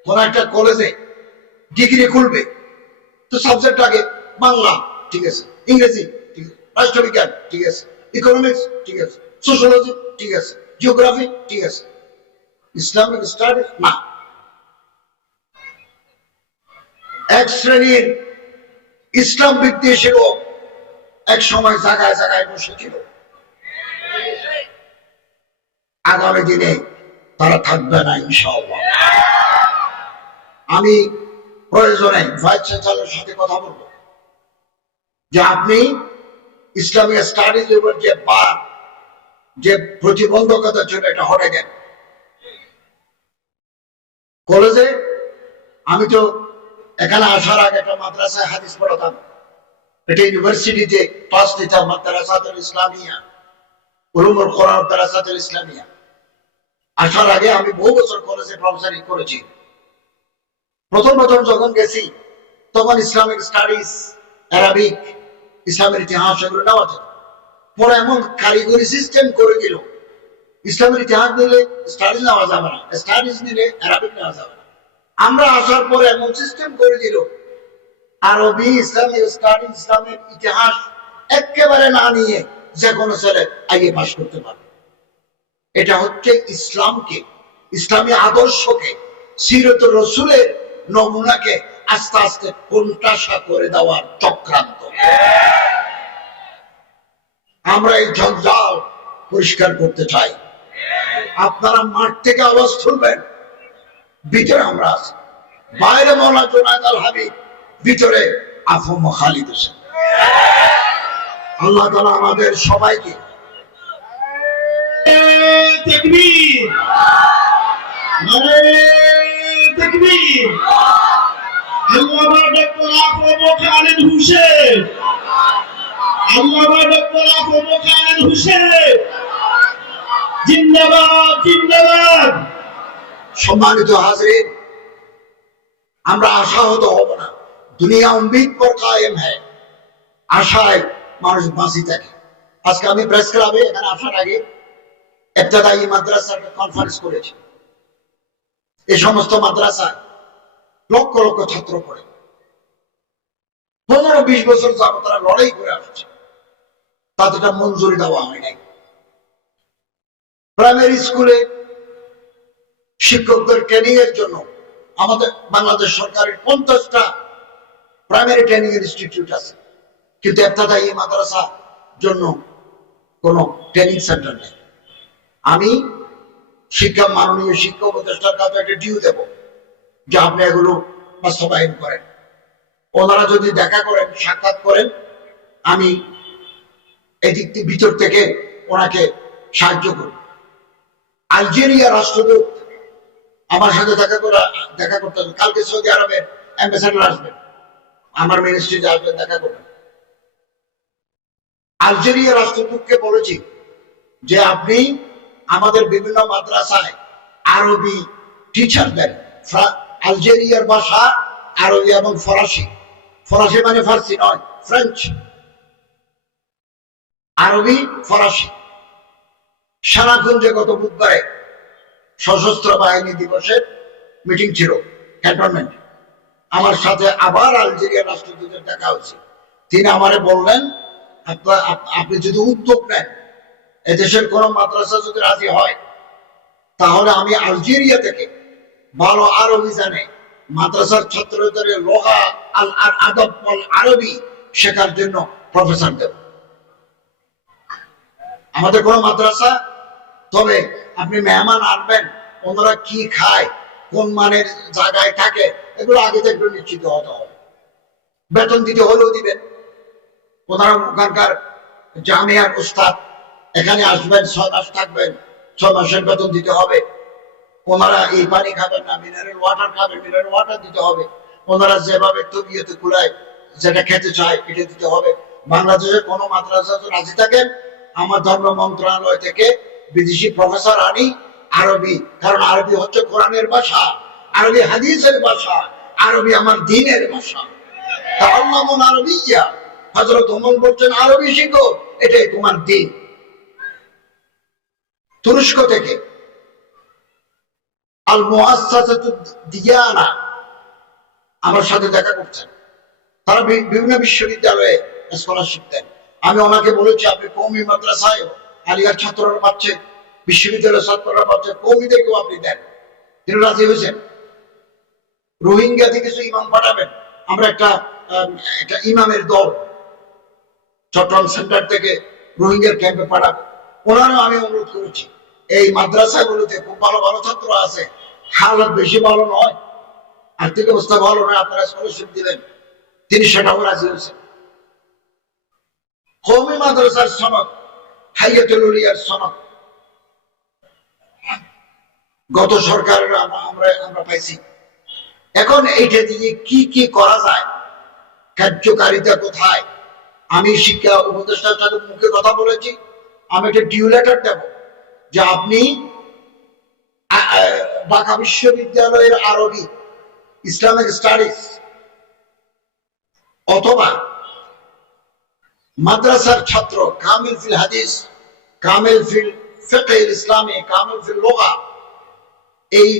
কোন একটা কলেজে ডিগ্রি খুলবে, তো সাবজেক্ট আগে বাংলা, ঠিক আছে, ইংরেজি, ঠিক আছে, রাষ্ট্রবিজ্ঞান, ঠিক আছে, ইকোনমিক্স, ঠিক আছে, সোশ্যোলজি, ঠিক আছে, জিওগ্রাফি, ঠিক আছে, ইসলামিক স্টাডিজ না। এক শ্রেণীর ইসলাম বিদ্বেষী লোক এক সময় জায়গায় জায়গায় বসেছিল, আগামী দিনে তারা থাকবে না ইনশাআল্লাহ। আমি প্রয়োজনে ভাইস চ্যান্সেলরের সাথে কথা বলবো, যে আপনি ইসলামিক স্টাডিজ উপর যে বার, যে প্রতিবন্ধকতা ছিল, এটা হটে দেন। কলেজে আমি তো এখানে আসার আগে একটা মাদ্রাসায় হাদিস পড়াতাম, এটা ইউনিভার্সিটিতে ক্লাস নিতাম, মাদ্রাসাতুল ইসলামিয়া, উলুমুল কোরআন মাদ্রাসাতুল ইসলামিয়া। আসার আগে আমি বহু বছর কলেজে প্রফেসরি করেছি। প্রথম যখন গেছি তখন ইসলামিক স্টাডিজ, অ্যারাবিক, ইসলামের ইতিহাস এগুলো নেওয়া যেত। পরে এমন কারিগরি সিস্টেম করে দিল, ইসলামের ইতিহাস নিলে স্টাডিজ নেওয়া যাবে না, স্টাডিজ নিলে অ্যারাবিক নেওয়া যাবে না। আমরা আসার পরে এমন সিস্টেম করে দিল, আরবি, ইসলামিক স্টাডিজ, ইসলামের ইতিহাস একেবারে না নিয়ে যে কোনো ছেলে আইএ পাস করতে পারবে। এটা হচ্ছে ইসলামকে, ইসলামী আদর্শকে, সিরত রসুলের নমুনাকে আস্তে আস্তে কোণঠাসা করে দেওয়ার চক্রান্ত। আমরা এই জঞ্জাল পরিষ্কার করতে চাই। আপনারা মাঠ থেকে আওয়াজ তুলবেন, ভিতরে আমরা আছি। বাইরে মৌলানা জুনায়েদ আল হাবিব, ভিতরে আফম খালিদ হোসেন। আল্লাহ তাআলা আমাদের সবাইকে তাকবীর, নারে তাকবীর। আল্লামা ডক্টর আফম খালিদ হোসেন, আল্লামা ডক্টর আফম খালিদ হোসেন জিন্দাবাদ, জিন্দাবাদ। সম্মানিত হাজরিন, আমরা আশাহত হব না। দুনিয়া উম্মীদ পর কায়েম হ্যায়, আশায় মানুষ বাঁচি থাকে। আজকে আমি প্রেস ক্লাবে এখানে আসার আগে ইবতেদায়ী মাদ্রাসার কনফারেন্স করেছি। এই সমস্ত মাদ্রাসায় লক্ষ লক্ষ ছাত্র পড়ে, 15-20 বছর যাবত তারা লড়াই করে আসছে, তাদেরটা মঞ্জুরি দেওয়া হয় নাই। প্রাইমারি স্কুলে শিক্ষকদের ট্রেনিং এর জন্য আমাদের বাংলাদেশ সরকারের 50টা প্রাইমারি ট্রেনিং ইনস্টিটিউট আছে, কিন্তু ইবতেদায়ী মাদ্রাসার জন্য কোনো ট্রেনিং সেন্টার নেই। আমি মাননীয় শিক্ষা উপদেষ্টার কাছে একটা ডিউ দেব যে আপনি এগুলো বাস্তবায়ন করেন। ওনারা যদি দেখা করেন, সাক্ষাৎ করেন, আমি এদিক ভিতর থেকে ওনাকে সাহায্য করব। আলজেরিয়া রাষ্ট্রদূত আমার সাথে দেখা করতে হবে। কালকে সৌদি আরবের অ্যাম্বাসেডর আসবেন, আমার মিনিস্ট্রিতে আসবেন, দেখা করবেন। আলজেরিয়া রাষ্ট্রদূতকে বলেছি যে আপনি আমাদের বিভিন্ন মাদ্রাসায় আরবি টিচার দেন। আলজেরিয়ার ভাষা আরবি এবং ফরাসি, ফরাসি মানে ফার্সি নয়, ফ্রেঞ্চ, আরবি ফরাসি। সারাকুঞ্জে গত বুধবারে সশস্ত্র বাহিনী দিবসের মিটিং ছিল ক্যান্টনমেন্ট। আমার সাথে আবার আলজেরিয়ার রাষ্ট্রদূতের দেখা হয়েছে। তিনি আমারে বললেন, আপনি যদি উদ্যোগ নেন, এদেশের কোন মাদ্রাসা যদি রাজি হয়, তাহলে আমি আলজেরিয়া থেকে ভালো আরবি জানে মাদ্রাসার ছাত্রদের লোহা আল আদব আল আরবি শেখার জন্য প্রফেসর দেব। আমাদের কোন মাদ্রাসা, তবে আপনি মেহমান আনবেন, ওনারা কি খায়, কোন মানের জায়গায় থাকে, এগুলো আগে থেকে নিশ্চিত হতে হবে। বেতন দিতে হলেও দিবেন। ওনারা ওখানকার জামিয়ার উস্তাদ, এখানে আসবেন, 6 মাস থাকবেন, 6 মাসের বেতন দিতে হবে। ওনারা এই পানি খাবেন না, মিনারেল ওয়াটার খাবেন, মিনারেল ওয়াটার দিতে হবে। ওনারা যেভাবে তবিয়তে কুলায় যেটা খেতে চায় এটা দিতে হবে। বাংলাদেশের কোন মাদ্রাসা রাজি থাকেন, আমার ধর্ম মন্ত্রণালয় থেকে বিদেশি প্রফেসর আনি আরবি, কারণ আরবি হচ্ছে কোরআনের ভাষা, আরবি হাদিসের ভাষা, আরবি আমার দ্বীনের ভাষা। তাআল্লামুল আরবিয়্যা, হযরত ওমর বলছেন আরবি শিখো, এটাই তোমার দ্বীন। তুরস্ক থেকে আল মুআসসাসাতুদ দিয়ানা আমার সাথে দেখা করছেন। তারা বিভিন্ন বিশ্ববিদ্যালয়ে স্কলারশিপ দেন। আমি ওনাকে বলেছি, আপনি কওমি মাদ্রাসায় আলিয়ার ছাত্ররা পাচ্ছে, বিশ্ববিদ্যালয়ের ছাত্ররা পাচ্ছে, কওমিদেরকেও আপনি দেন। তিনি রাজি হয়েছেন। রোহিঙ্গা থেকে কিছু ইমাম পাঠাবেন, আমরা একটা ইমামের দল চট্টগ্রাম সেন্টার থেকে রোহিঙ্গার ক্যাম্পে পাঠাবো। ওনারও আমি অনুরোধ করেছি, এই মাদ্রাসাগুলোতে খুব ভালো ভালো ছাত্র আছে, হালত বেশি ভালো নয়, আর্থিক অবস্থা ভালো নয়, আপনারা স্কলারশিপ দিবেন। তিনি সেটাও রাজি হয়েছেন। কওমি মাদ্রাসার সনদ, হাইয়াতুল উলিয়ার সনদ গত সরকারের আমরা পাইছি। এখন এইটা দিয়ে কি কি করা যায়, কার্যকারিতা কোথায়? আমি শিক্ষা উপদেষ্টার সাথে মুখে কথা বলেছি, আমি একটা ডিউ লেটার দেব যে আপনি ঢাকা বিশ্ববিদ্যালয়ের আরবি ইসলামিক স্টাডিজ অথবা মাদ্রাসার ছাত্র কামিল ফিল হাদিস, কামিল ফিল ফিকহ ইসলামী, কামিল ফিল লুগা, এই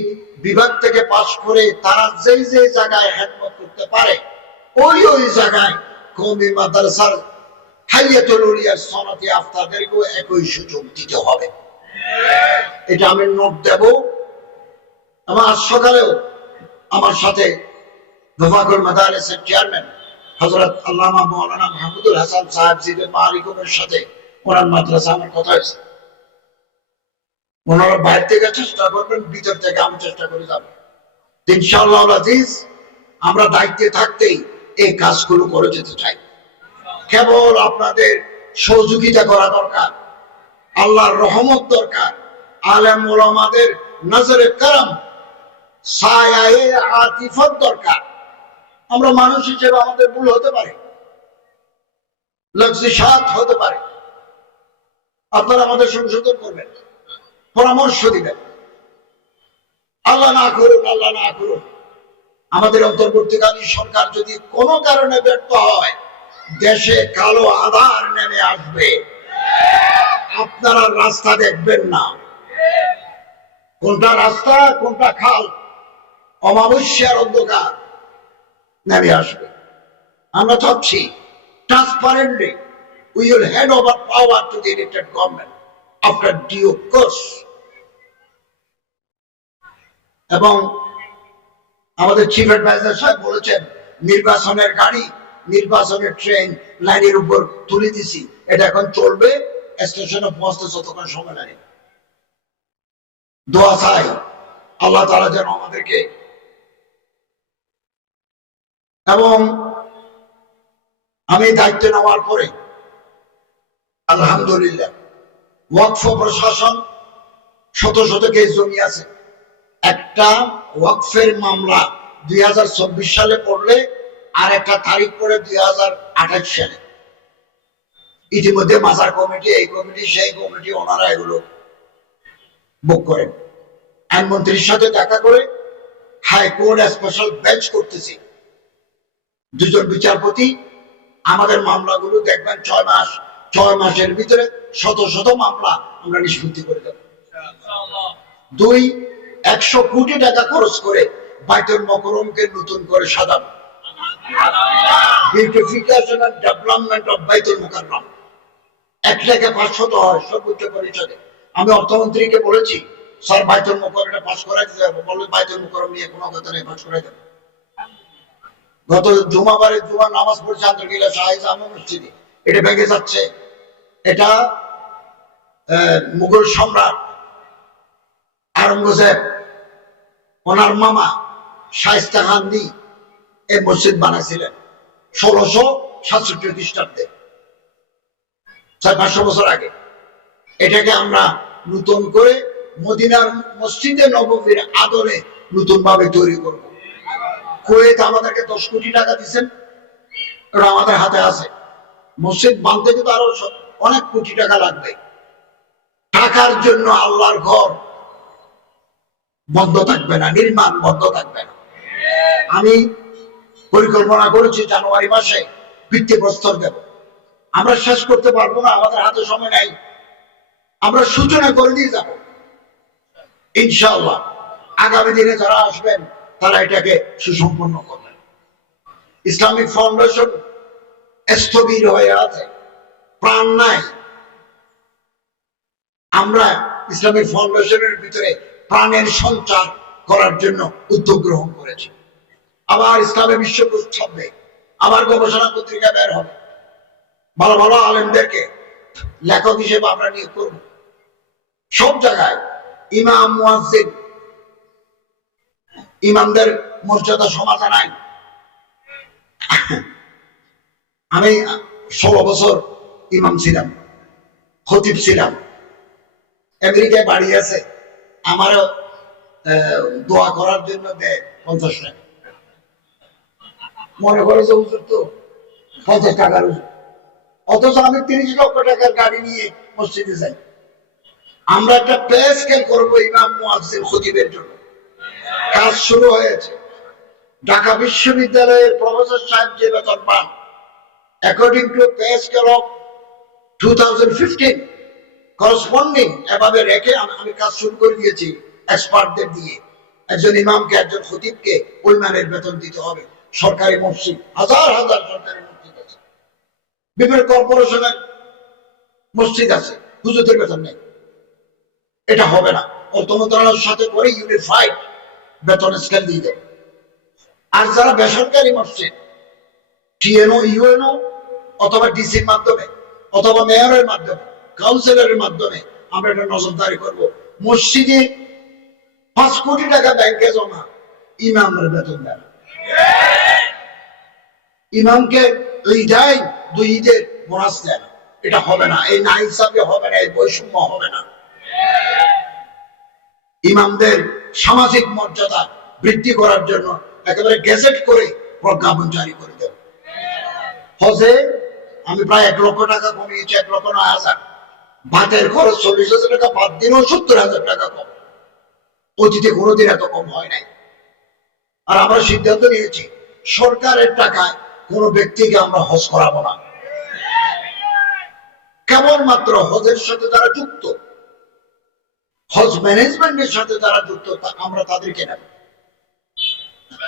বিভাগ থেকে পাশ করে তারা যেই যে জায়গায় খেদমত করতে পারে ওই ওই জায়গায় কওমি মাদ্রাসার হাইয়াতুল উলিয়ার সনদে আফতারদেরকেও একই সুযোগ দিতে হবে। এটা আমি নোট দেব। আমার আজ সকালেও আমার সাথে মুফাকুল মাদারিসের চেয়ারম্যান হযরত আল্লামা মাওলানা মাহমুদুল হাসান সাহেব জিবে মালিকের সাথে ওনার মাদ্রাসা আমার কথা হয়েছে। ওনারা বাইরে থেকে চেষ্টা করবেন, ভিতর থেকে আমি চেষ্টা করে যাব। ইনশাআল্লাহ আজিজ, আমরা দায়িত্বে থাকতেই এই কাজগুলো করে যেতে চাই। কেবল আপনাদের সহযোগিতা করা দরকার, আল্লাহর রহমত দরকার, আলেম ওলামাদের নজরে করম, ছায়ায়ে আতিফত দরকার। আমরা মানুষ হিসেবে আমাদের ভুল হতে পারে, লজ্জিসাত হতে পারে। আপনারা আমাদের সংশোধন করবেন, পরামর্শ দিবেন। আল্লাহ না করুন, আল্লাহ না করুন, আমাদের অন্তর্বর্তীকালীন সরকার যদি কোনো কারণে ব্যর্থ হয়, দেশে কালো আঁধার নেমে আসবে, আপনারা রাস্তা দেখবেন না। কোনটা রাস্তা, কোনটা খাল, অমাবস্যার অন্ধকার নেমে আসবে। আমরা চাচ্ছি transparently we will hand over power to the elected government after due course. এবং আমাদের চিফ অ্যাডভাইজার সাহেব বলেছেন নির্বাচনের গাড়ি, নির্বাচনের ট্রেন লাইনের উপর তুলে দিছি, এটা এখন চলবে, স্টেশনে পৌঁছতে যতক্ষণ সময় লাগে। দোয়া চাই আল্লাহ তাআলা যেন আমাদেরকে, এবং আমি দায়িত্ব নেওয়ার পরে আলহামদুলিল্লাহ ওয়াকফ প্রশাসন শত শত কেস জমি আছে। একটা ওয়াকফের মামলা 2024 সালে পড়লে আর একটা তারিখ পড়ে 2028 সালে। ইতিমধ্যে মাজার কমিটি, এই কমিটি, সেই কমিটি, ওনারা এগুলো বুক করেন। আইনমন্ত্রীর সাথে দেখা করে হাইকোর্ট স্পেশাল বেঞ্চ করতেছি, দুজন বিচারপতি আমাদের মামলাগুলো দেখবেন 6 মাসের ভিতরে শত শত মামলা আমরা নিষ্পত্তি করে দেব। 2, 100 কোটি টাকা খরচ করে বাইতুল মুকাররমকে নতুন করে সাজানো, বিউটিফিকেশন এন্ড ডেভেলপমেন্ট অফ বাইতুল মুকাররম। 1 টাকা 500 হয় সর্বোচ্চ পরিষদে। আমি অর্থমন্ত্রীকে বলেছি, স্যার বাইতুল মুকাররমটা পাস করাই দিতে হবে। বললে বাইতুল মুকাররম নিয়ে কোনো কথা নেই, পাস করাই দেবে। গত জুমাবারে জুমার নামাজ পড়ছে আন্তর্কিলা শাহী জামে মসজিদে, এটা ভেঙে যাচ্ছে। এটা মুঘল সম্রাট আওরঙ্গজেব ওনার মামা শায়েস্তা খান এই মসজিদ বানাইছিলেন 1667 খ্রিস্টাব্দে, 400-500 বছর আগে। এটাকে আমরা নতুন করে মদিনার মসজিদে নববীর আদলে নতুন ভাবে তৈরি করব। কুয়েত আমাদেরকে 10 কোটি টাকা দিচ্ছেন, এটা আমাদের হাতে আছে। মসজিদ বানতে কিন্তু আরো অনেক কোটি টাকা লাগবে। টাকার জন্য আল্লাহর ঘর বন্ধ থাকবে না, নির্মাণ বন্ধ থাকবে না। আমি পরিকল্পনা করেছি জানুয়ারি মাসে ভিত্তিপ্রস্তর দেব। আমরা শেষ করতে পারবো না, আমাদের হাতে সময় নাই, আমরা সূচনা করে দিয়ে যাব ইনশাআল্লাহ। আগামী দিনে যারা আসবেন তারা এটাকে সুসম্পন্ন করবেন। ইসলামিক ফাউন্ডেশন স্থবির হয়ে আছে, প্রাণ নাই। আমরা ইসলামিক ফাউন্ডেশনের ভিতরে প্রাণের সঞ্চার করার জন্য উদ্যোগ গ্রহণ করেছি। আবার ইসলামী বিশ্বকোষ ছাপবে, আবার গবেষণা পত্রিকা বের হবে, ভালো ভালো আলেমদেরকে লেখক হিসেবে আমরা নিয়োগ করব। সব জায়গায় ইমাম মুয়াজ্জিন, ইমামদের মর্যাদা সমাজে নাই। আমি 16 বছর ইমাম ছিলাম, খতিব ছিলাম, আমেরিকায় বাড়ি আছে, আমারও দোয়া করার জন্য দেয় 50 টাকা। মনে করে যে হুজুর তো 50 টাকার হুজুর, অথচ আমি 30 লক্ষ টাকার গাড়ি নিয়ে মসজিদে যাই। আমরা একটা পে স্কেল করবো ইমাম মুয়াজ্জিন খতিবের জন্য। কাজ শুরু হয়েছে। ঢাকা বিশ্ববিদ্যালয়ের প্রফেসর সাহেব যে বেতন পান, according to pay scale of 2015 corresponding এভাবে রেখে আমি কাজ শুরু করে দিয়েছি এক্সপার্টদের দিয়ে। একজন ইমামকে, একজন খতিবকে ওই মানের বেতন দিতে হবে। সরকারি মসজিদ, হাজার হাজার সরকারি মসজিদ আছে, বিভিন্ন কর্পোরেশনের মসজিদ আছে, হুজুরদের বেতন নেই। এটা হবে না। অর্থ মন্ত্রণালয়ের সাথে করে ইউনিফাইড বেতন স্কেল দিয়ে দেবে। আর যারা বেসরকারি মসজিদ, টিএনও, ইউএনও অথবা ডিসির মাধ্যমে অথবা মেয়রের মাধ্যমে, কাউন্সিলরের মাধ্যমে আমরা এটা নজরদারি করব। মসজিদে 5 কোটি টাকা ব্যাংকে জমা, ইমামের বেতন দেন। ইমামকে ঈদাই 2 ঈদের বোনাস দেন। এটা হবে না। এই না হিসাবে হবে না, এই বৈষম্য হবে না। ইমামদের সামাজিক মর্যাদা বৃদ্ধি করার জন্য একেবারে গেজেট করে প্রজ্ঞাপন জারি করে দেব। হজে আমি প্রায় 1 লক্ষ টাকা কমিয়েছি, 1,09,000। ভাতের খরচ 40,000 টাকা, বাদ দিলেও 70,000 টাকা কম। অতীতে কোনোদিন এত কম হয় নাই। আর আমরা সিদ্ধান্ত নিয়েছি সরকারের টাকায় কোন ব্যক্তিকে আমরা হজ করাবো না। কেবলমাত্র হজের সাথে যারা যুক্ত, হজ ম্যানেজমেন্টের সাথে যারা যুক্ত, আমরা তাদেরকে নেব।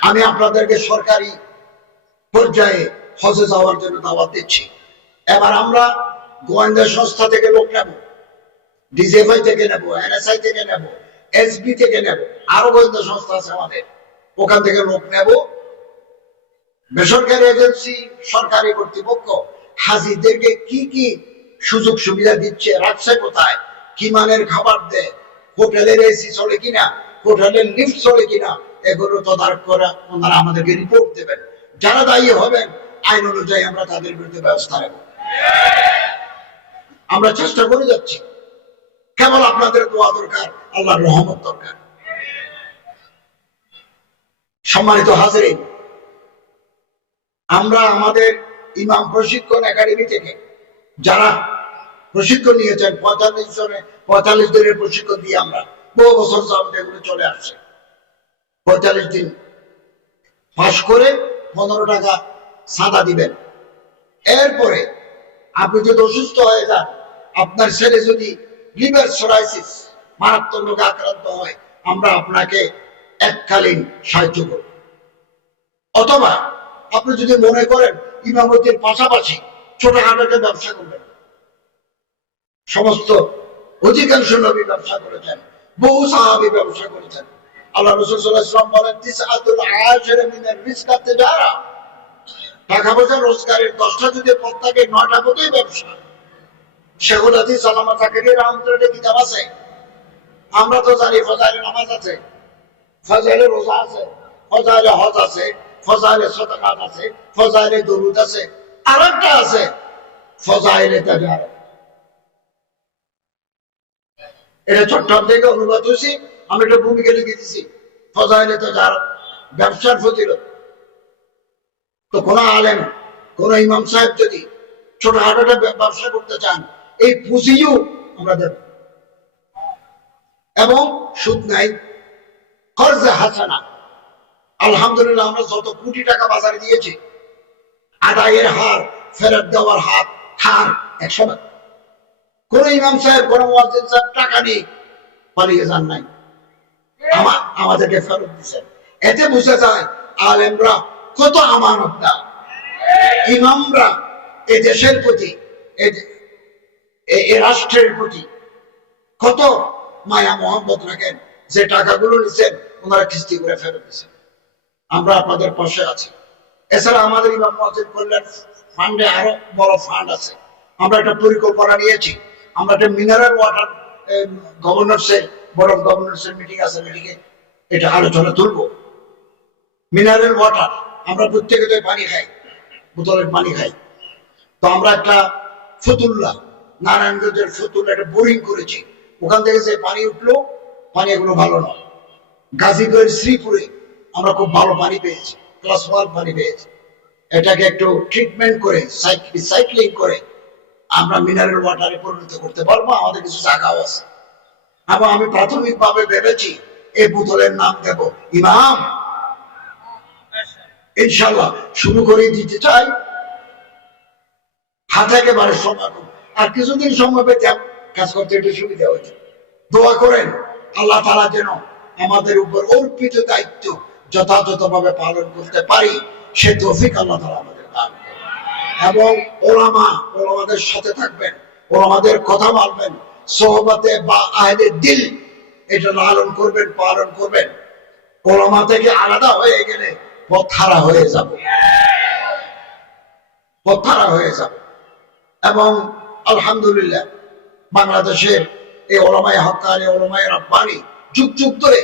আমি আপনাদেরকে সরকারি পর্যায়ে হজে যাওয়ার জন্য দাওয়াত দিচ্ছি। এবার আমরা গোয়েন্দা সংস্থা থেকে লোক নেব, ডিজিএফআই থেকে নেব, এনএসআই থেকে নেব, এসবি থেকে নেব, আরো গোয়েন্দা সংস্থা আছে আমাদের, ওখান থেকে লোক নেব। বেসরকারি এজেন্সি, সরকারি কর্তৃপক্ষ হাজিদেরকে কি কি সুযোগ সুবিধা দিচ্ছে, রাখছে কোথায়, কি মানের খাবার দেয়, হোটেলের এসি চলে কিনা, হোটেলের লিফট চলে কিনা, এগুলো তদারক করে ওনারা আমাদেরকে রিপোর্ট দেবেন। যারা দায়ী হবেন আইন অনুযায়ী আমরা তাদের বিরুদ্ধে ব্যবস্থা নেব। আমরা চেষ্টা করে যাচ্ছি। কেবল আপনাদের দোয়া দরকার, আল্লাহর রহমত দরকার। সম্মানিত হাজিরিন, আমরা আমাদের ইমাম প্রশিক্ষণ একাডেমি থেকে যারা প্রশিক্ষণ নিয়েছেন, 45 দিনের প্রশিক্ষণ দিয়ে আমরা বহু বছর যাবত এগুলো চলে আসছে। 45 দিন পাশ করে 15 টাকা চাঁদা দিবেন। এরপরে আপনি যদি অসুস্থ হয়ে যান, আপনার ছেলে যদি লিভার সিরোসিস মারাত্মক রোগে আক্রান্ত হয়, আমরা আপনাকে এককালীন সাহায্য করব। অথবা আপনি যদি মনে করেন ইমামতির পাশাপাশি ছোটখাটো একটা ব্যবসা করবেন, সমস্ত অধিকাংশ নবী ব্যবসা করেছেন, বহু সাহাবী ব্যবসা করেছেন। আল্লাহ রাসূল সাল্লাল্লাহু আলাইহি ওয়াসাল্লাম বলেন, তিসআতুল আশরা মিনার রিজকি তিজারা, টাকা পয়সা রোজগারের 10টা যদি পথ থাকে, 9টা পথই ব্যবসা। শেখুল হাদিস সালামা তাকরীর রাহমাতুল্লাহ কিতাব আছে। আমরা তো জানি ফজাইলে নামাজ আছে, ফজাইলে রোজা আছে, ফজাইলে হজ আছে, ফজাইলে সাদাকাত আছে, ফজাইলে দুরূদ আছে, আরেকটা আছে ফজাইলে তাজারত। এটা চট্টগ্রাম থেকে অনুবাদ হয়েছি, আমি একটা ভূমিকা লিখে দিছি, ফজাইলে তাজারত, ব্যবসার ফজিলত। তো কোন আলেম, কোন ইমাম সাহেব যদি ছোটখাটো ব্যবসা করতে চান, এই পুঁজিও আমরা দেব। এবং সুদ নাই, কর্জে হাসানা। আলহামদুলিল্লাহ, আমরা যত কোটি টাকা বাজারে দিয়েছি, আদায়ের হার, ফেরত দেওয়ার হার 100%। কোন ইমাম সাহেব, কোন মুয়াজ্জিন সাহেব টাকা নিয়ে পালিয়ে যান নাই, আমাদেরকে ফেরত দিচ্ছেন। এতে বুঝা যায় আলেমরা কত আমানতদার, ইমামরা এই দেশের প্রতি, এই রাষ্ট্রের প্রতি কত মায়া মোহাম্মত রাখেন, যে টাকাগুলো নিচ্ছেন ওনারা কিস্তি করে ফেরত দিচ্ছেন। আমরা আপনাদের পাশে আছি। এছাড়া আমাদের ইমাম মুয়াজ্জিন কল্যাণ ফান্ডে আরো বড় ফান্ড আছে। আমরা একটা পরিকল্পনা নিয়েছি। আমরা একটা মিনারেল ওয়াটার গভর্নরসের, বড় গভর্নরসের মিটিং আছে, মিটিংয়ে এটা আলোচনা তুলব। মিনারেল ওয়াটার, আমরা প্রত্যেকে তো পানি খাই, বোতলের পানি খাই। তো আমরা একটা ফতুল্লা, নারায়ণগঞ্জের ফতুল্লা একটা বোরিং করেছি, ওখান থেকে যে পানি উঠলো, পানি এগুলো ভালো নয়। গাজীপুরের শ্রীপুরে আমরা খুব ভালো পানি পেয়েছি, ক্লাস 1 পানি পেয়েছি। এটাকে একটু ট্রিটমেন্ট করে রিসাইক্লিং করে আমরা মিনারেল ওয়াটারে পরিণত করতে পারবো। আমাদের কিছু জায়গাও আছে। এবং আমি প্রাথমিকভাবে ভেবেছি এই বোতলের নাম দেব ইমাম। ইনশাল্লাহ শুরু করে দিতে চাই, হাতে একেবারে সময় কম, আর কিছুদিন সময় পেতে কাজ করতে একটু সুবিধা হয়েছে। দোয়া করেন আল্লাহ তাআলা যেন আমাদের উপর অর্পিত দায়িত্ব যথাযথভাবে পালন করতে পারি, সে তৌফিক আল্লাহ তাআলা আমাদের দান করেন। এবং ওলামাদের সাথে থাকবেন, ওলামাদের কথা মানবেন, সোহবতে বা আহলে দিল এটা লালন করবেন, পালন করবেন। ওলামা থেকে আলাদা হয়ে গেলে পথহারা হয়ে যাবে, পথহারা হয়ে যাবে। এবং আলহামদুলিল্লাহ বাংলাদেশের এই ওলামায়ে হক্কানি, ওলামায়ে রাব্বানি যুগ যুগ ধরে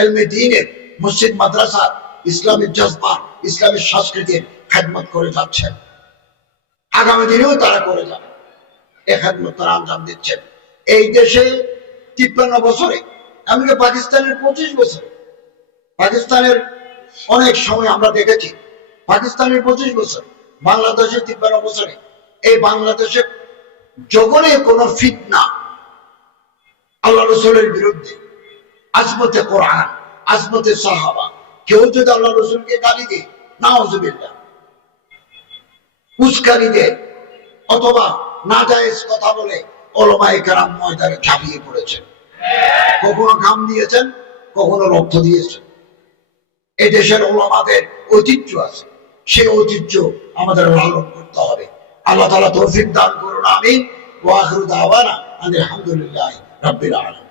ইলমে দ্বীনের, মসজিদ মাদ্রাসা, ইসলামী জজবা, ইসলামী সংস্কৃতির খেদমত করে যাচ্ছেন। আগামী দিনেও তারা করে যাবেন, এই খেদমত তারা আঞ্জাম দিচ্ছেন। এই দেশে 53 বছরে, এমনকি পাকিস্তানের 25 বছরে, পাকিস্তানের অনেক সময় আমরা দেখেছি, পাকিস্তানের 25 বছর, বাংলাদেশের 53 বছরে, এই বাংলাদেশে যখনই কোনো ফিতনা আল্লাহ রসুলের বিরুদ্ধে, আজমতে কোরআন, আজমতে সাহাবা, কেউ যদি আল্লাহ রসুলকে গালি দেয়, নাউজুবিল্লাহ, উস্কানি দেয় অথবা নাজায়েজ কথা বলে, ওলামায়ে কেরাম ময়দানে ঝাঁপিয়ে পড়েছেন। কখনো ঘাম দিয়েছেন, কখনো রক্ত দিয়েছেন। এই দেশের ওলামাদের ঐতিহ্য আছে, সেই ঐতিহ্য আমাদের লালন করতে হবে। আল্লাহ তাআলা তৌফিক দান করুন, আমিন। ওয়া আখিরু দাওয়ানা আলহামদুলিল্লাহি রাব্বিল আলামিন।